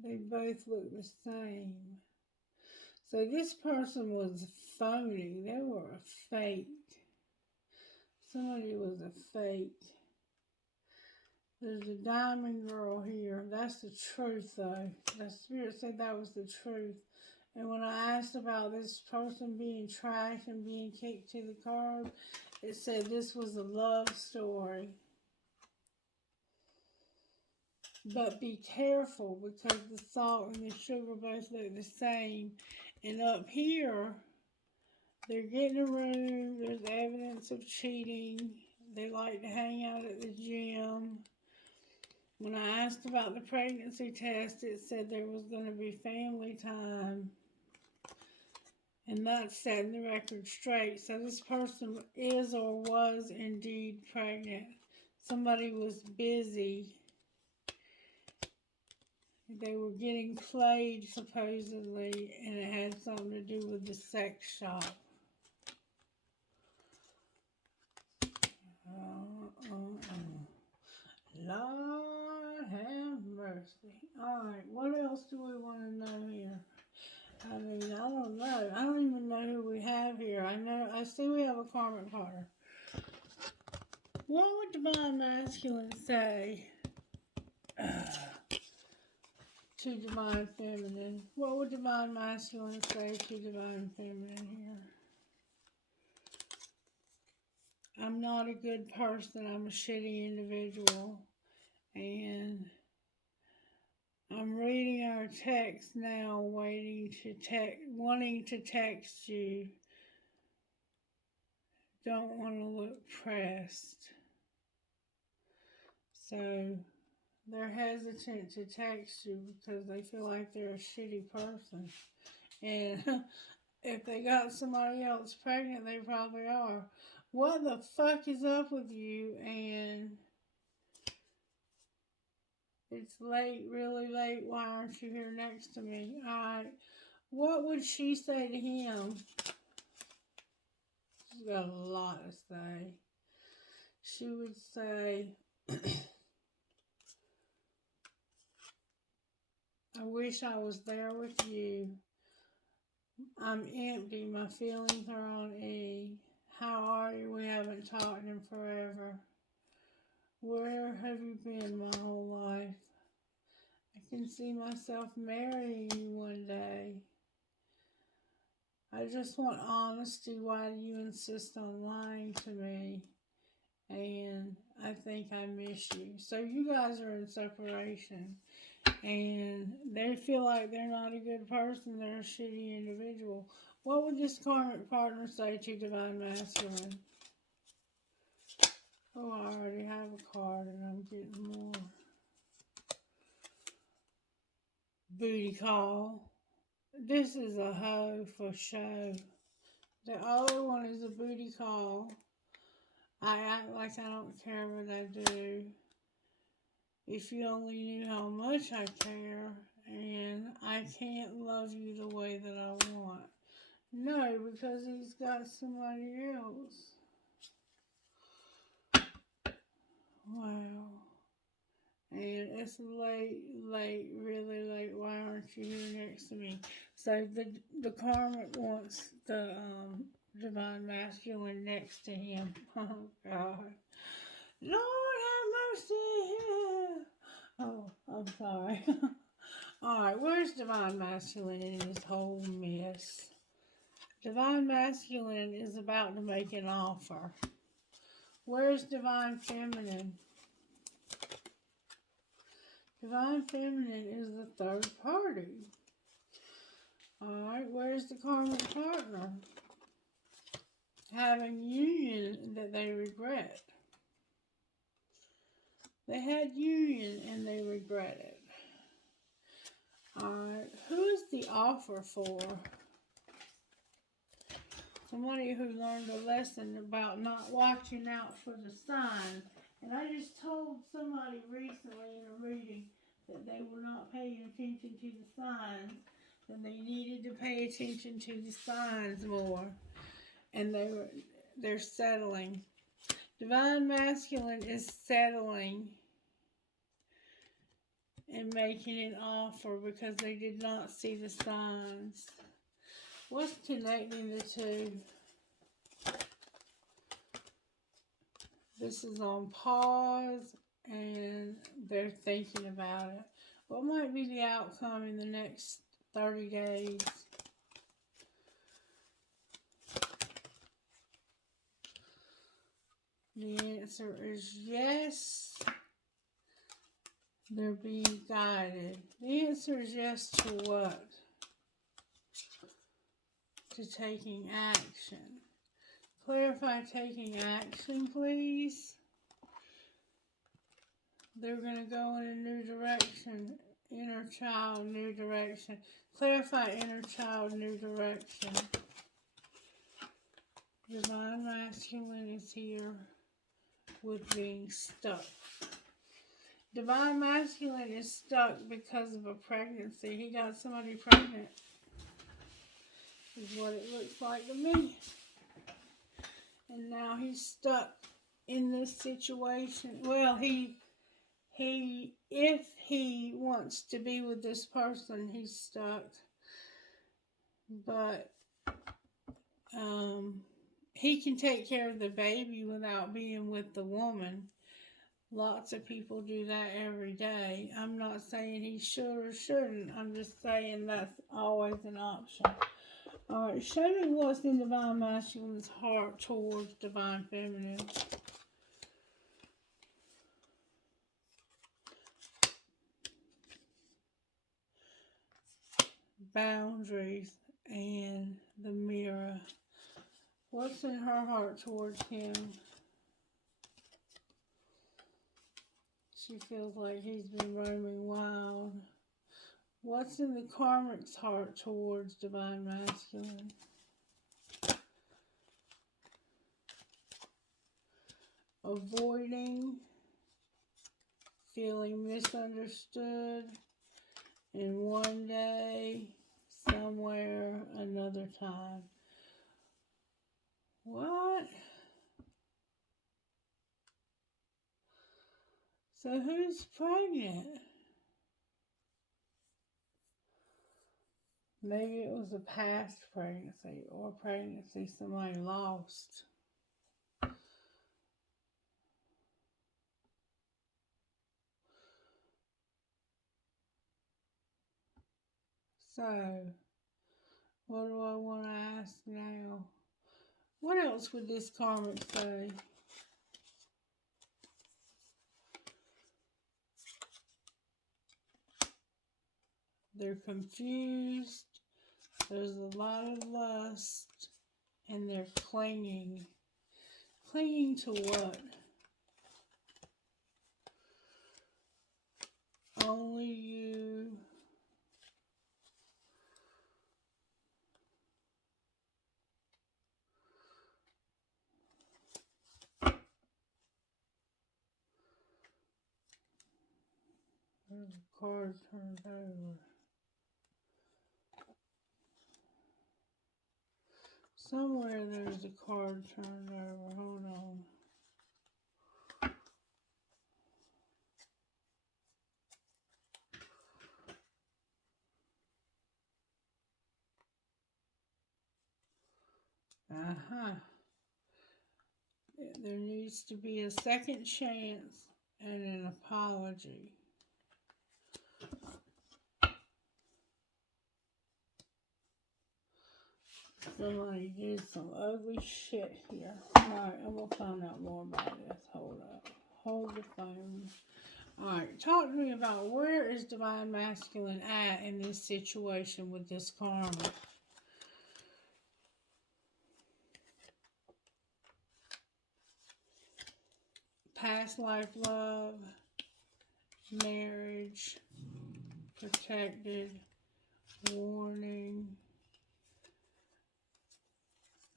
They both look the same. So this person was phony. They were a fake. Somebody was a fake. There's a diamond girl here. That's the truth, though. The Spirit said that was the truth. And when I asked about this person being trashed and being kicked to the curb, it said this was a love story. But be careful because the salt and the sugar both look the same. And up here, they're getting a room. There's evidence of cheating. They like to hang out at the gym. When I asked about the pregnancy test, it said there was going to be family time. And that's setting the record straight. So this person is or was indeed pregnant. Somebody was busy. They were getting played, supposedly, and it had something to do with the sex shop. Lord have mercy. Alright, what else do we want to know here? I mean, I don't know. I don't even know who we have here. I see we have a karmic partner. What would Divine Masculine say to Divine Feminine? What would Divine Masculine say to Divine Feminine here? I'm not a good person. I'm a shitty individual. And I'm reading our text now, wanting to text you. Don't want to look pressed. So they're hesitant to text you because they feel like they're a shitty person. And if they got somebody else pregnant, they probably are. What the fuck is up with you? And it's late, really late. Why aren't you here next to me? Alright. What would she say to him? She's got a lot to say. She would say, I wish I was there with you. I'm empty. My feelings are on E. How are you? We haven't talked in forever. Where have you been my whole life? I can see myself marrying you one day. I just want honesty. Why do you insist on lying to me? And I think I miss you. So you guys are in separation. And they feel like they're not a good person. They're a shitty individual. What would this karmic partner say to Divine Masculine? Oh, I already have a card and I'm getting more. Booty call. This is a hoe for show. The other one is a booty call. I act like I don't care, but I do. If you only knew how much I care, and I can't love you the way that I want. No, because he's got somebody else. Wow. And it's late, really late. Why aren't you here next to me? So the karmic wants the Divine Masculine next to him. Oh, God. Lord have mercy. Oh, I'm sorry. Alright, where's Divine Masculine in this whole mess? Divine Masculine is about to make an offer. Where's Divine Feminine? Divine Feminine is the third party. Alright, where's the karmic partner? Having union that they regret. They had union and they regret it. Alright, who is the offer for? Somebody who learned a lesson about not watching out for the signs. And I just told somebody recently in a reading that they were not paying attention to the signs. And they needed to pay attention to the signs more. And they're settling. Divine Masculine is settling and making an offer because they did not see the signs. What's connecting the two? This is on pause and they're thinking about it. What might be the outcome in the next 30 days? The answer is yes. They're being guided. The answer is yes to what? To taking action. Clarify taking action, please. They're going to go in a new direction. Inner child, new direction. Clarify inner child, new direction. Divine Masculine is here with being stuck. Divine Masculine is stuck because of a pregnancy. He got somebody pregnant. Is what it looks like to me. And now he's stuck in this situation. Well, if he wants to be with this person, he's stuck. But he can take care of the baby without being with the woman. Lots of people do that every day. I'm not saying he should or shouldn't. I'm just saying that's always an option. Alright, show me what's in Divine Masculine's heart towards Divine Feminine. Boundaries and the mirror. What's in her heart towards him? She feels like he's been roaming wild. What's in the karmic's heart towards Divine Masculine? Avoiding, feeling misunderstood, and one day, somewhere, another time. What? So who's pregnant? Maybe it was a past pregnancy or pregnancy somebody lost. So, what do I want to ask now? What else would this karmic say? They're confused. There's a lot of lust. And they're clinging. Clinging to what? Only you. There's a card turned over. Somewhere there's a card turned over. Hold on. There needs to be a second chance and an apology. Somebody did some ugly shit here. Alright, I'm going to find out more about this. Hold up. Hold the phone. Alright, talk to me about where is Divine Masculine at in this situation with this karma. Past life love, marriage, protected, warning.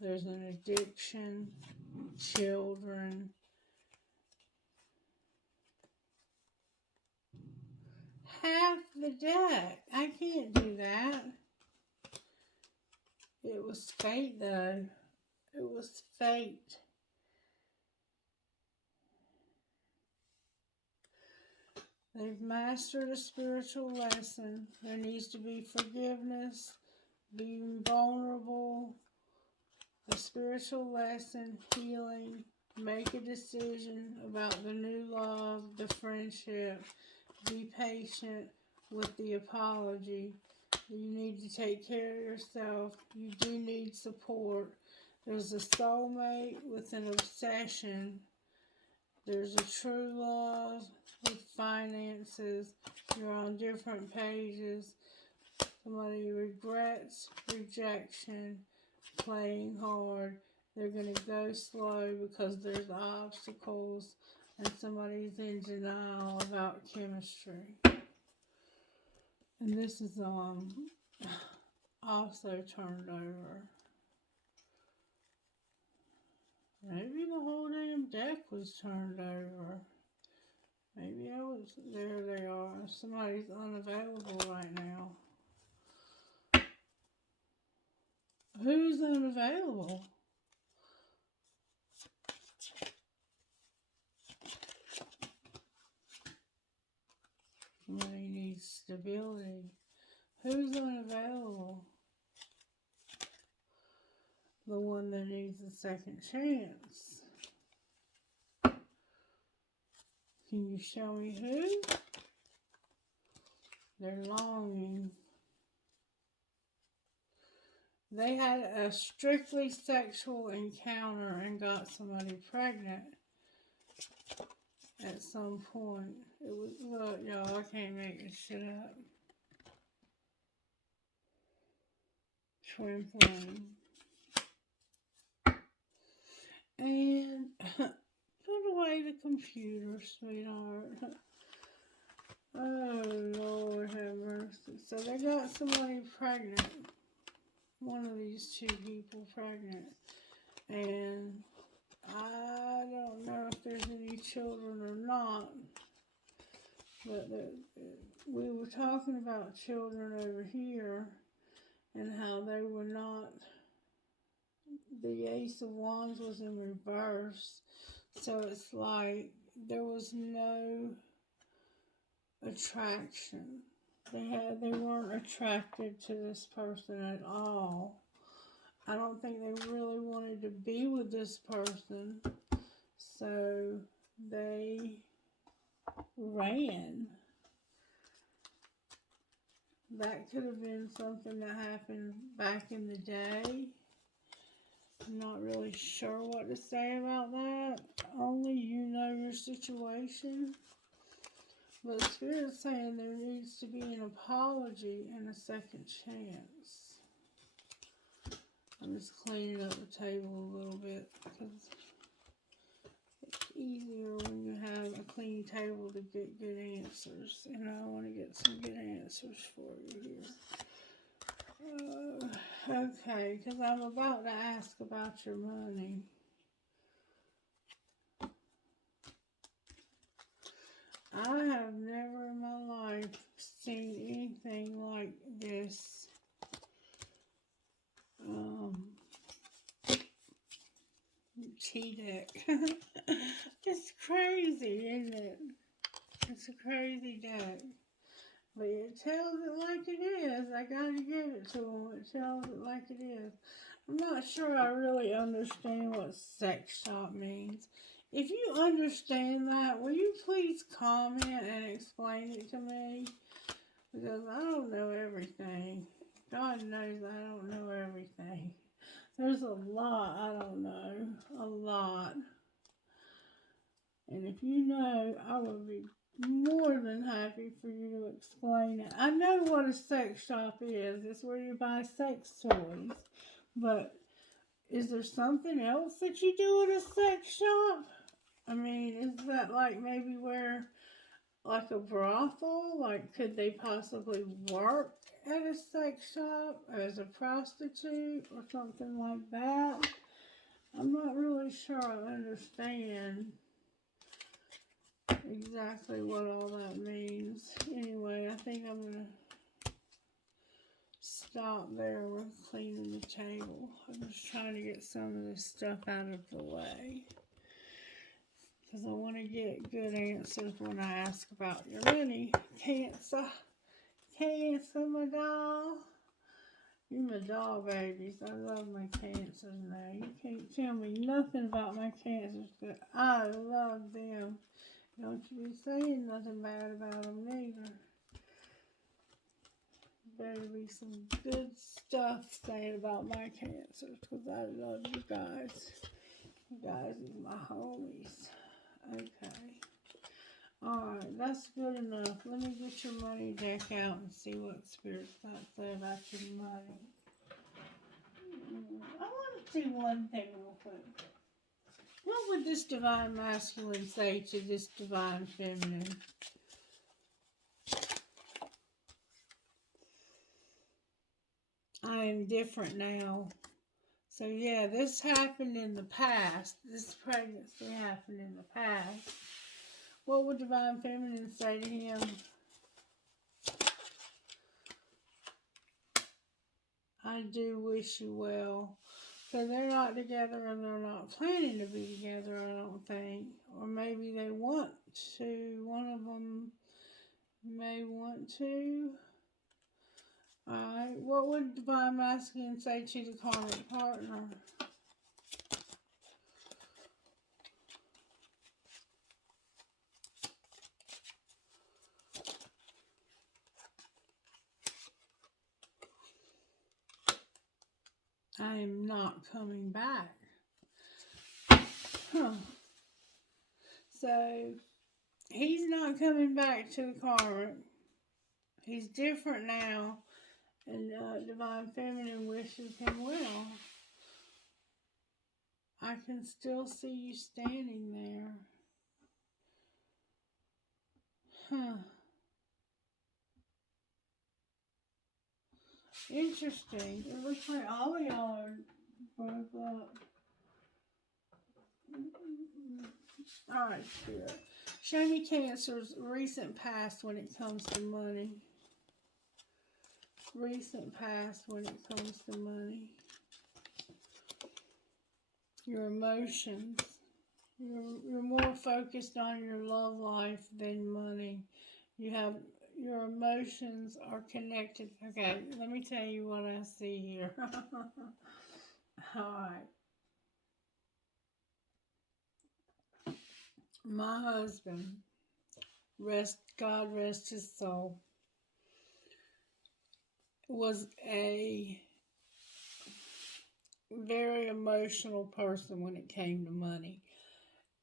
There's an addiction, children. Half the deck. I can't do that. It was fate, though. It was fate. They've mastered a spiritual lesson. There needs to be forgiveness, being vulnerable, a spiritual lesson, healing, make a decision about the new love, the friendship, be patient with the apology. You need to take care of yourself. You do need support. There's a soulmate with an obsession. There's a true love with finances. You're on different pages. Somebody regrets rejection, playing hard. They're going to go slow because there's obstacles, and somebody's in denial about chemistry. And this is also turned over. Maybe the whole damn deck was turned over. Maybe I was... There they are. Somebody's unavailable right now. Who's unavailable? Somebody needs stability. Who's unavailable? The one that needs a second chance. Can you show me who? They're longing. They had a strictly sexual encounter and got somebody pregnant at some point. It was, look, y'all, I can't make this shit up. Twin flame. And put away the computer, sweetheart. Oh, Lord have mercy. So they got somebody pregnant. One of these two people pregnant. And I don't know if there's any children or not. But we were talking about children over here and how they were not... The Ace of Wands was in reverse. So it's like there was no attraction. They weren't attracted to this person at all. I don't think they really wanted to be with this person. So they ran. That could have been something that happened back in the day. I'm not really sure what to say about that. Only you know your situation. But Spirit's saying there needs to be an apology and a second chance. I'm just cleaning up the table a little bit because it's easier when you have a clean table to get good answers. And I want to get some good answers for you here. Okay, because I'm about to ask about your money. I have never in my life seen anything like this. Tea deck. It's crazy, isn't it? It's a crazy deck. But it tells it like it is. I gotta give it to them. It tells it like it is. I'm not sure I really understand what sex shop means. If you understand that, will you please comment and explain it to me? Because I don't know everything. God knows I don't know everything. There's a lot I don't know. A lot. And if you know, I would be more than happy for you to explain it. I know what a sex shop is. It's where you buy sex toys. But is there something else that you do at a sex shop? I mean, is that like maybe where, like a brothel? Like, could they possibly work at a sex shop as a prostitute or something like that? I'm not really sure I understand exactly what all that means. Anyway, I think I'm going to stop there with cleaning the table. I'm just trying to get some of this stuff out of the way. Because I want to get good answers when I ask about your money. Cancer. Cancer, my doll. You my doll babies. I love my cancers now. You can't tell me nothing about my cancers, but I love them. Don't you be saying nothing bad about them neither. Better be some good stuff saying about my cancers, because I love you guys. You guys is my homies. Okay. Alright, that's good enough. Let me get your money deck out and see what Spirit's got to say about your money. I want to see one thing real quick. What would this Divine Masculine say to this Divine Feminine? I am different now. So yeah, this happened in the past. This pregnancy happened in the past. What would Divine Feminine say to him? I do wish you well. So they're not together and they're not planning to be together, I don't think. Or maybe they want to. One of them may want to. Alright, what would Divine Masculine say to the karmic partner? I am not coming back. Huh. So, he's not coming back to the karmic. He's different now. And Divine Feminine wishes him well. I can still see you standing there. Huh. Interesting. It looks like all of y'all are broke up. Alright, Spirit. Show me Cancer's recent past when it comes to money. Recent past when it comes to money. Your emotions. You're more focused on your love life than money. You have your emotions are connected. Okay, let me tell you what I see here. Alright. My husband, God rest his soul, was a very emotional person when it came to money.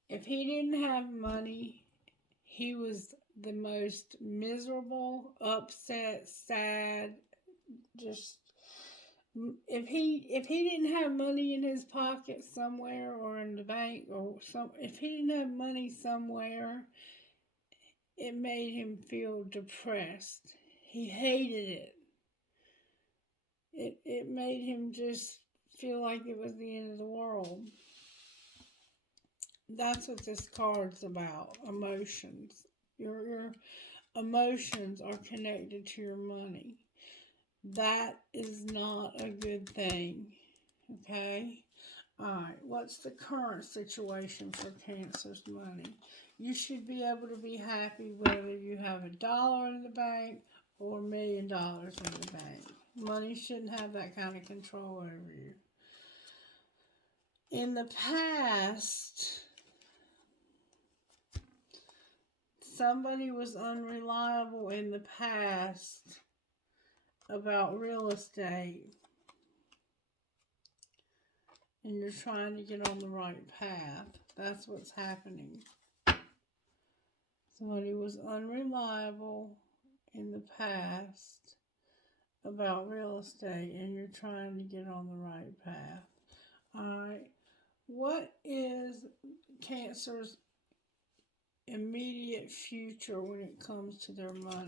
If he didn't have money, he was the most miserable, upset, sad, just if he didn't have money in his pocket somewhere or in the bank or if he didn't have money somewhere, it made him feel depressed. He hated it. It made him just feel like it was the end of the world. That's what this card's about. Emotions. Your emotions are connected to your money. That is not a good thing. Okay? Alright, what's the current situation for Cancer's money? You should be able to be happy whether you have $1 in the bank or $1 million in the bank. Money shouldn't have that kind of control over you. In the past, somebody was unreliable in the past about real estate. And you're trying to get on the right path. That's what's happening. Somebody was unreliable in the past about real estate, and you're trying to get on the right path. Alright. What is Cancer's immediate future when it comes to their money?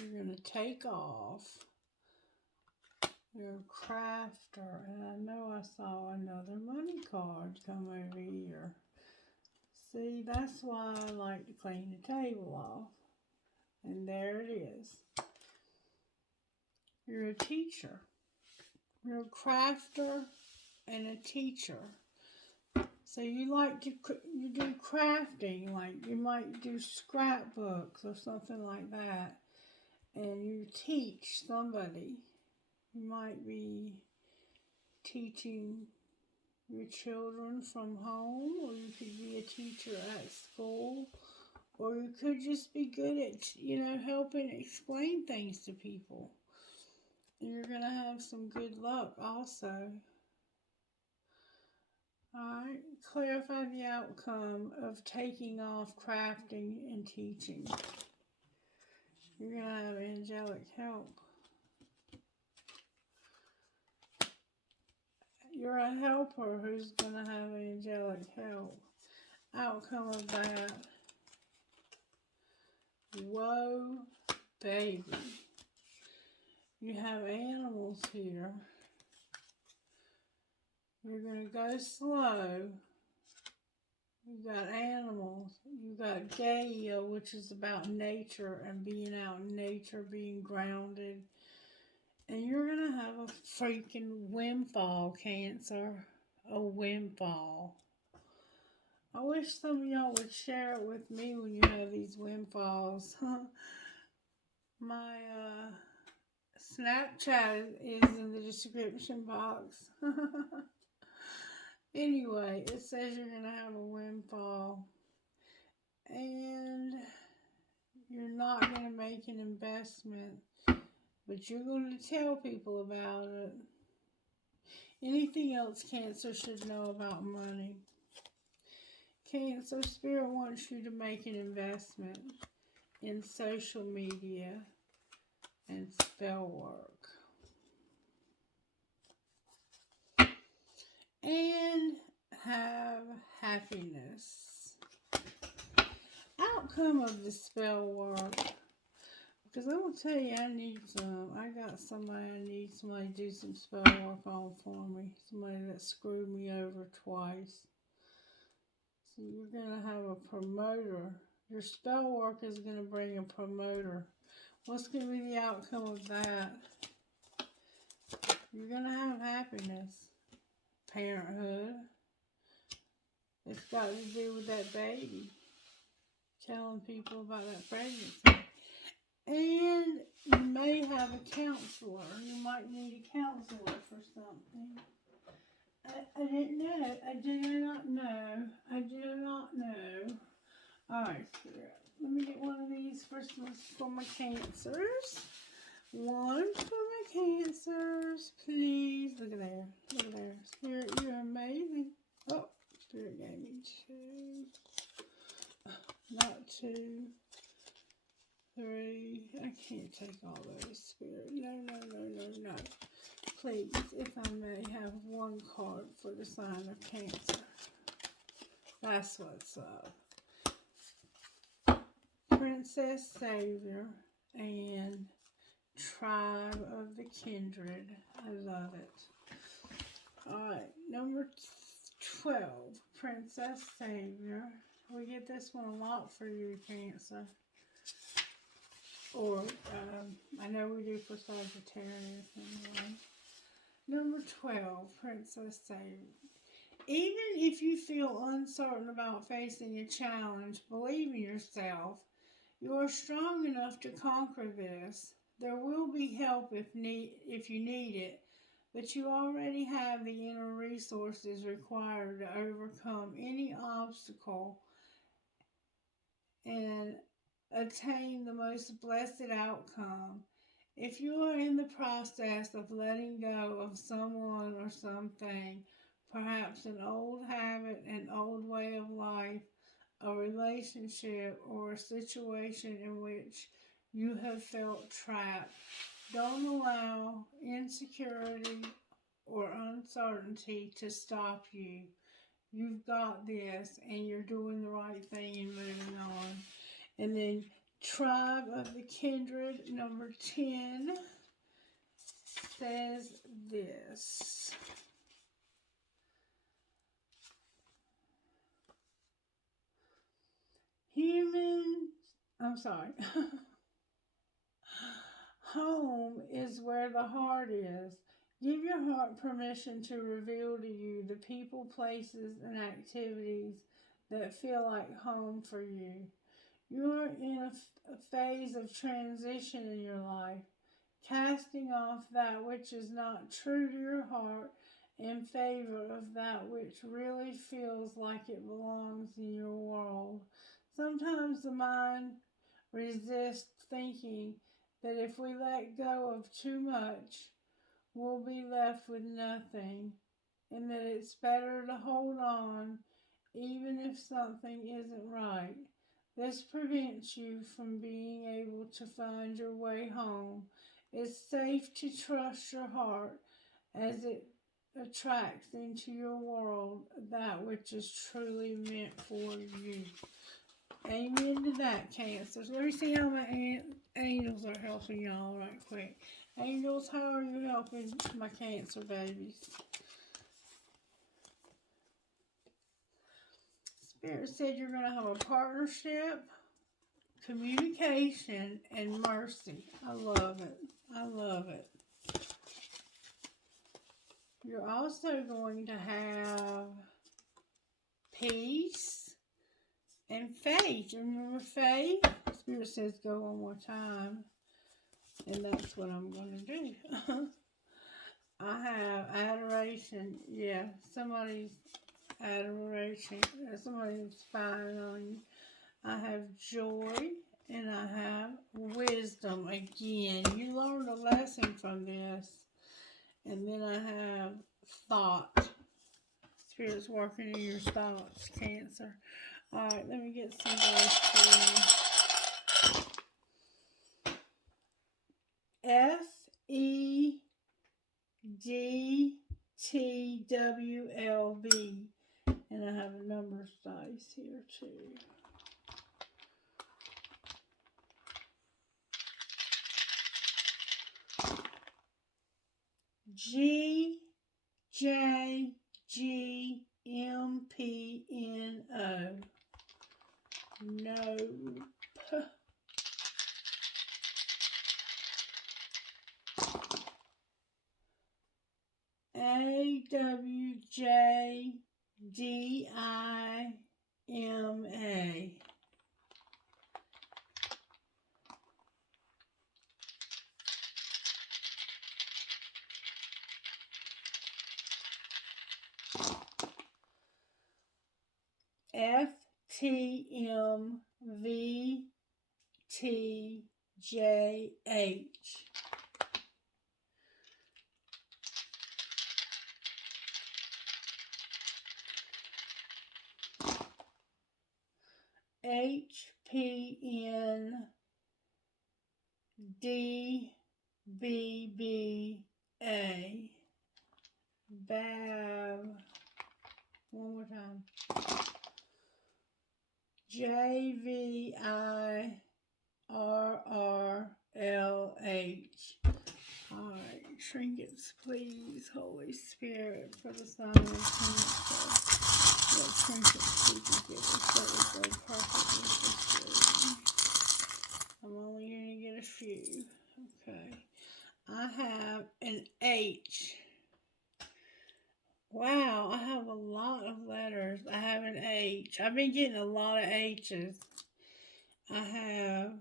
You're going to take off. You're a crafter, and I know I saw another money card come over here. See, that's why I like to clean the table off. And there it is. You're a teacher. You're a crafter and a teacher. So you like to, you do crafting, like you might do scrapbooks or something like that. And you teach somebody. You might be teaching your children from home, or you could be a teacher at school, or you could just be good at, helping explain things to people. And you're going to have some good luck also. Alright, clarify the outcome of taking off crafting and teaching. You're going to have angelic help. You're a helper who's going to have angelic help. Outcome of that. Whoa, baby. You have animals here. You're going to go slow. You got animals. You got Gaia, which is about nature and being out in nature, being grounded. And you're going to have a freaking windfall, Cancer. A windfall. I wish some of y'all would share it with me when you have these windfalls. My Snapchat is in the description box. Anyway, it says you're going to have a windfall. And you're not going to make an investment. But you're going to tell people about it. Anything else Cancer should know about money? Cancer, Spirit wants you to make an investment in social media and spell work. And have happiness. Outcome of the spell work. Because I'm going to tell you, I need some. I got somebody I need. Somebody to do some spell work on for me. Somebody that screwed me over twice. So you're going to have a promoter. Your spell work is going to bring a promoter. What's going to be the outcome of that? You're going to have happiness. Parenthood. It's got to do with that baby. Telling people about that pregnancy. And you may have a counselor. You might need a counselor for something. I didn't know. I did not know. I do not know. Alright, let me get one of these for my cancers. One for my cancers, please. Look at there. Look at there. Spirit, you're amazing. Oh, Spirit gave me 2. Not 2. 3. I can't take all those, Spirit. No. Please, if I may, have one card for the sign of Cancer. That's what's up. Princess Savior and Tribe of the Kindred. I love it. Alright, number 12, Princess Savior. We get this one a lot for you, Cancer. Or, I know we do for Sagittarius anyway. Number 12, Princess Savior. Even if you feel uncertain about facing a challenge, believe in yourself. You are strong enough to conquer this. There will be help if you need it, but you already have the inner resources required to overcome any obstacle and attain the most blessed outcome. If you are in the process of letting go of someone or something, perhaps an old habit, an old way of life, a relationship, or a situation in which you have felt trapped, don't allow insecurity or uncertainty to stop you. You've got this, and you're doing the right thing and moving on. And then Tribe of the Kindred, number 10, says this. Home is where the heart is. Give your heart permission to reveal to you the people, places, and activities that feel like home for you. You are in a phase of transition in your life, casting off that which is not true to your heart in favor of that which really feels like it belongs in your world. Sometimes the mind resists thinking that if we let go of too much, we'll be left with nothing, and that it's better to hold on even if something isn't right. This prevents you from being able to find your way home. It's safe to trust your heart as it attracts into your world that which is truly meant for you. Amen to that, Cancers. Let me see how my angels are helping y'all right quick. Angels, how are you helping my Cancer babies? Spirit said you're going to have a partnership, communication, and mercy. I love it. I love it. You're also going to have peace and faith. Remember faith? Spirit says go one more time. And that's what I'm going to do. I have adoration. Yeah, somebody's adoration. Somebody's spying on you. I have joy. And I have wisdom again. You learned a lesson from this. And then I have thought. Spirit's working in your thoughts, Cancer. Alright, let me get some dice for you. FEDTWLB. And I have a numbers dice here too. GJGMPNO. Nope. AWJGMPNO. D-I-M-A. FTMVTJH. HPNDBBA. Bab. One more time. JVIRRLH. Alright, trinkets, please, Holy Spirit, for the sign of Cancer. What trinkets did you give us that would go perfectly for free? I'm only going to get a few. Okay. I have an H. Wow, I have a lot of letters. I have an H. I've been getting a lot of H's. I have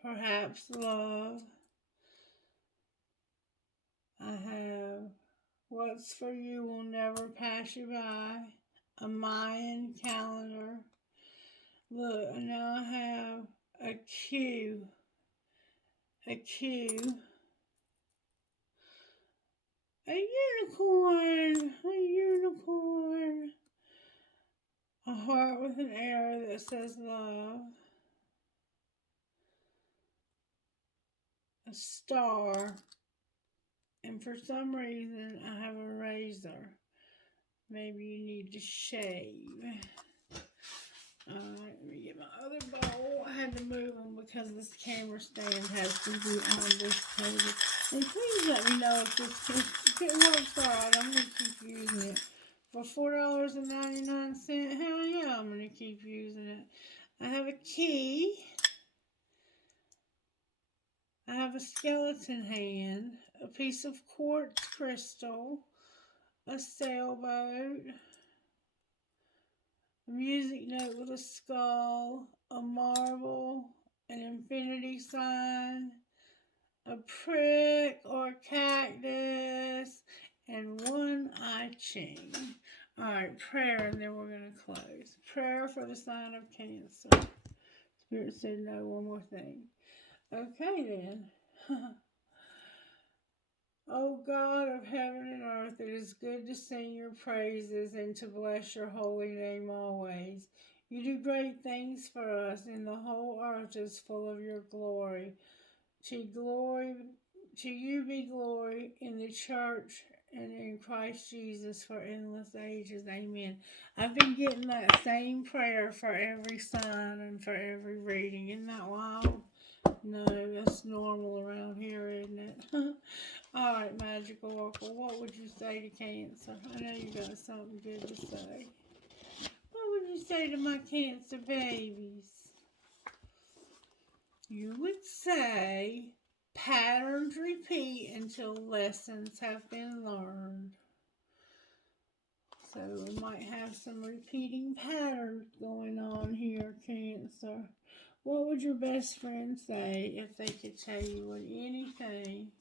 perhaps love. I have what's for you will never pass you by. A Mayan calendar. Look, now I have a Q. A Q. A unicorn. A unicorn. A heart with an arrow that says love. A star. And for some reason, I have a razor. Maybe you need to shave. Alright, let me get my other bowl. I had to move them because this camera stand has to be on this table. And please let me know if it works alright. I'm going to keep using it. For $4.99, hell yeah, I'm going to keep using it. I have a key. I have a skeleton hand. A piece of quartz crystal. A sailboat. A music note with a skull, a marble, an infinity sign, a prick or cactus, and one I Ching. Alright, prayer, and then we're going to close. Prayer for the sign of Cancer. Spirit said no, one more thing. Okay then. O God of heaven and earth, it is good to sing your praises and to bless your holy name always. You do great things for us, and the whole earth is full of your glory. To you be glory in the church and in Christ Jesus for endless ages. Amen. I've been getting that same prayer for every sign and for every reading. Isn't that wild? No, that's normal around here, isn't it? Alright, Magical Oracle, what would you say to Cancer? I know you got something good to say. What would you say to my Cancer babies? You would say, patterns repeat until lessons have been learned. So we might have some repeating patterns going on here, Cancer. What would your best friend say if they could tell you anything?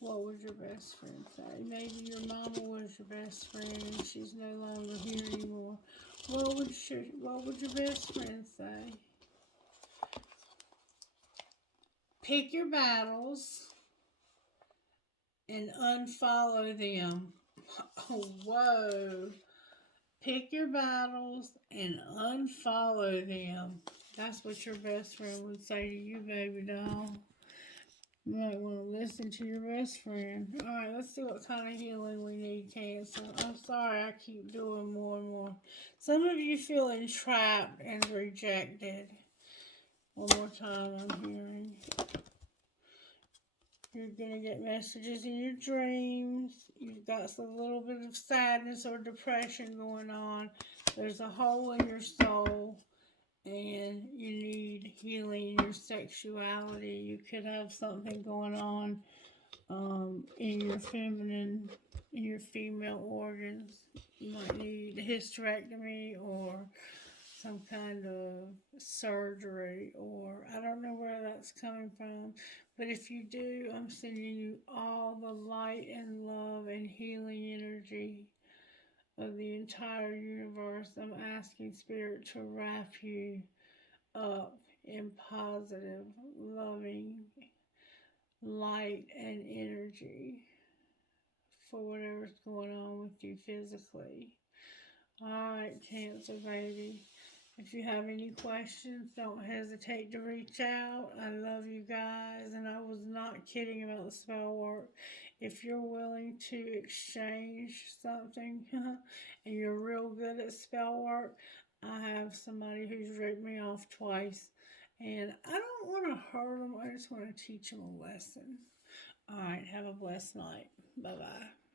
What would your best friend say? Maybe your mama was your best friend and she's no longer here anymore. What would your best friend say? Pick your battles and unfollow them. Oh, whoa. Pick your battles and unfollow them. That's what your best friend would say to you, baby doll. You might want to listen to your best friend. Alright, let's see what kind of healing we need, Cancer. I'm sorry I keep doing more and more. Some of you feel entrapped and rejected. One more time I'm hearing. You're going to get messages in your dreams. You've got a little bit of sadness or depression going on. There's a hole in your soul. And you need healing in your sexuality. You could have something going on in your feminine, in your female organs. You might need a hysterectomy or some kind of surgery, or I don't know where that's coming from. But if you do, I'm sending you all the light and love and healing energy of the entire universe. I'm asking Spirit to wrap you up in positive, loving light and energy for whatever's going on with you physically. Alright, Cancer baby. If you have any questions, don't hesitate to reach out. I love you guys, and I was not kidding about the spell work. If you're willing to exchange something and you're real good at spell work, I have somebody who's ripped me off twice, and I don't want to hurt them. I just want to teach them a lesson. All right, have a blessed night. Bye bye.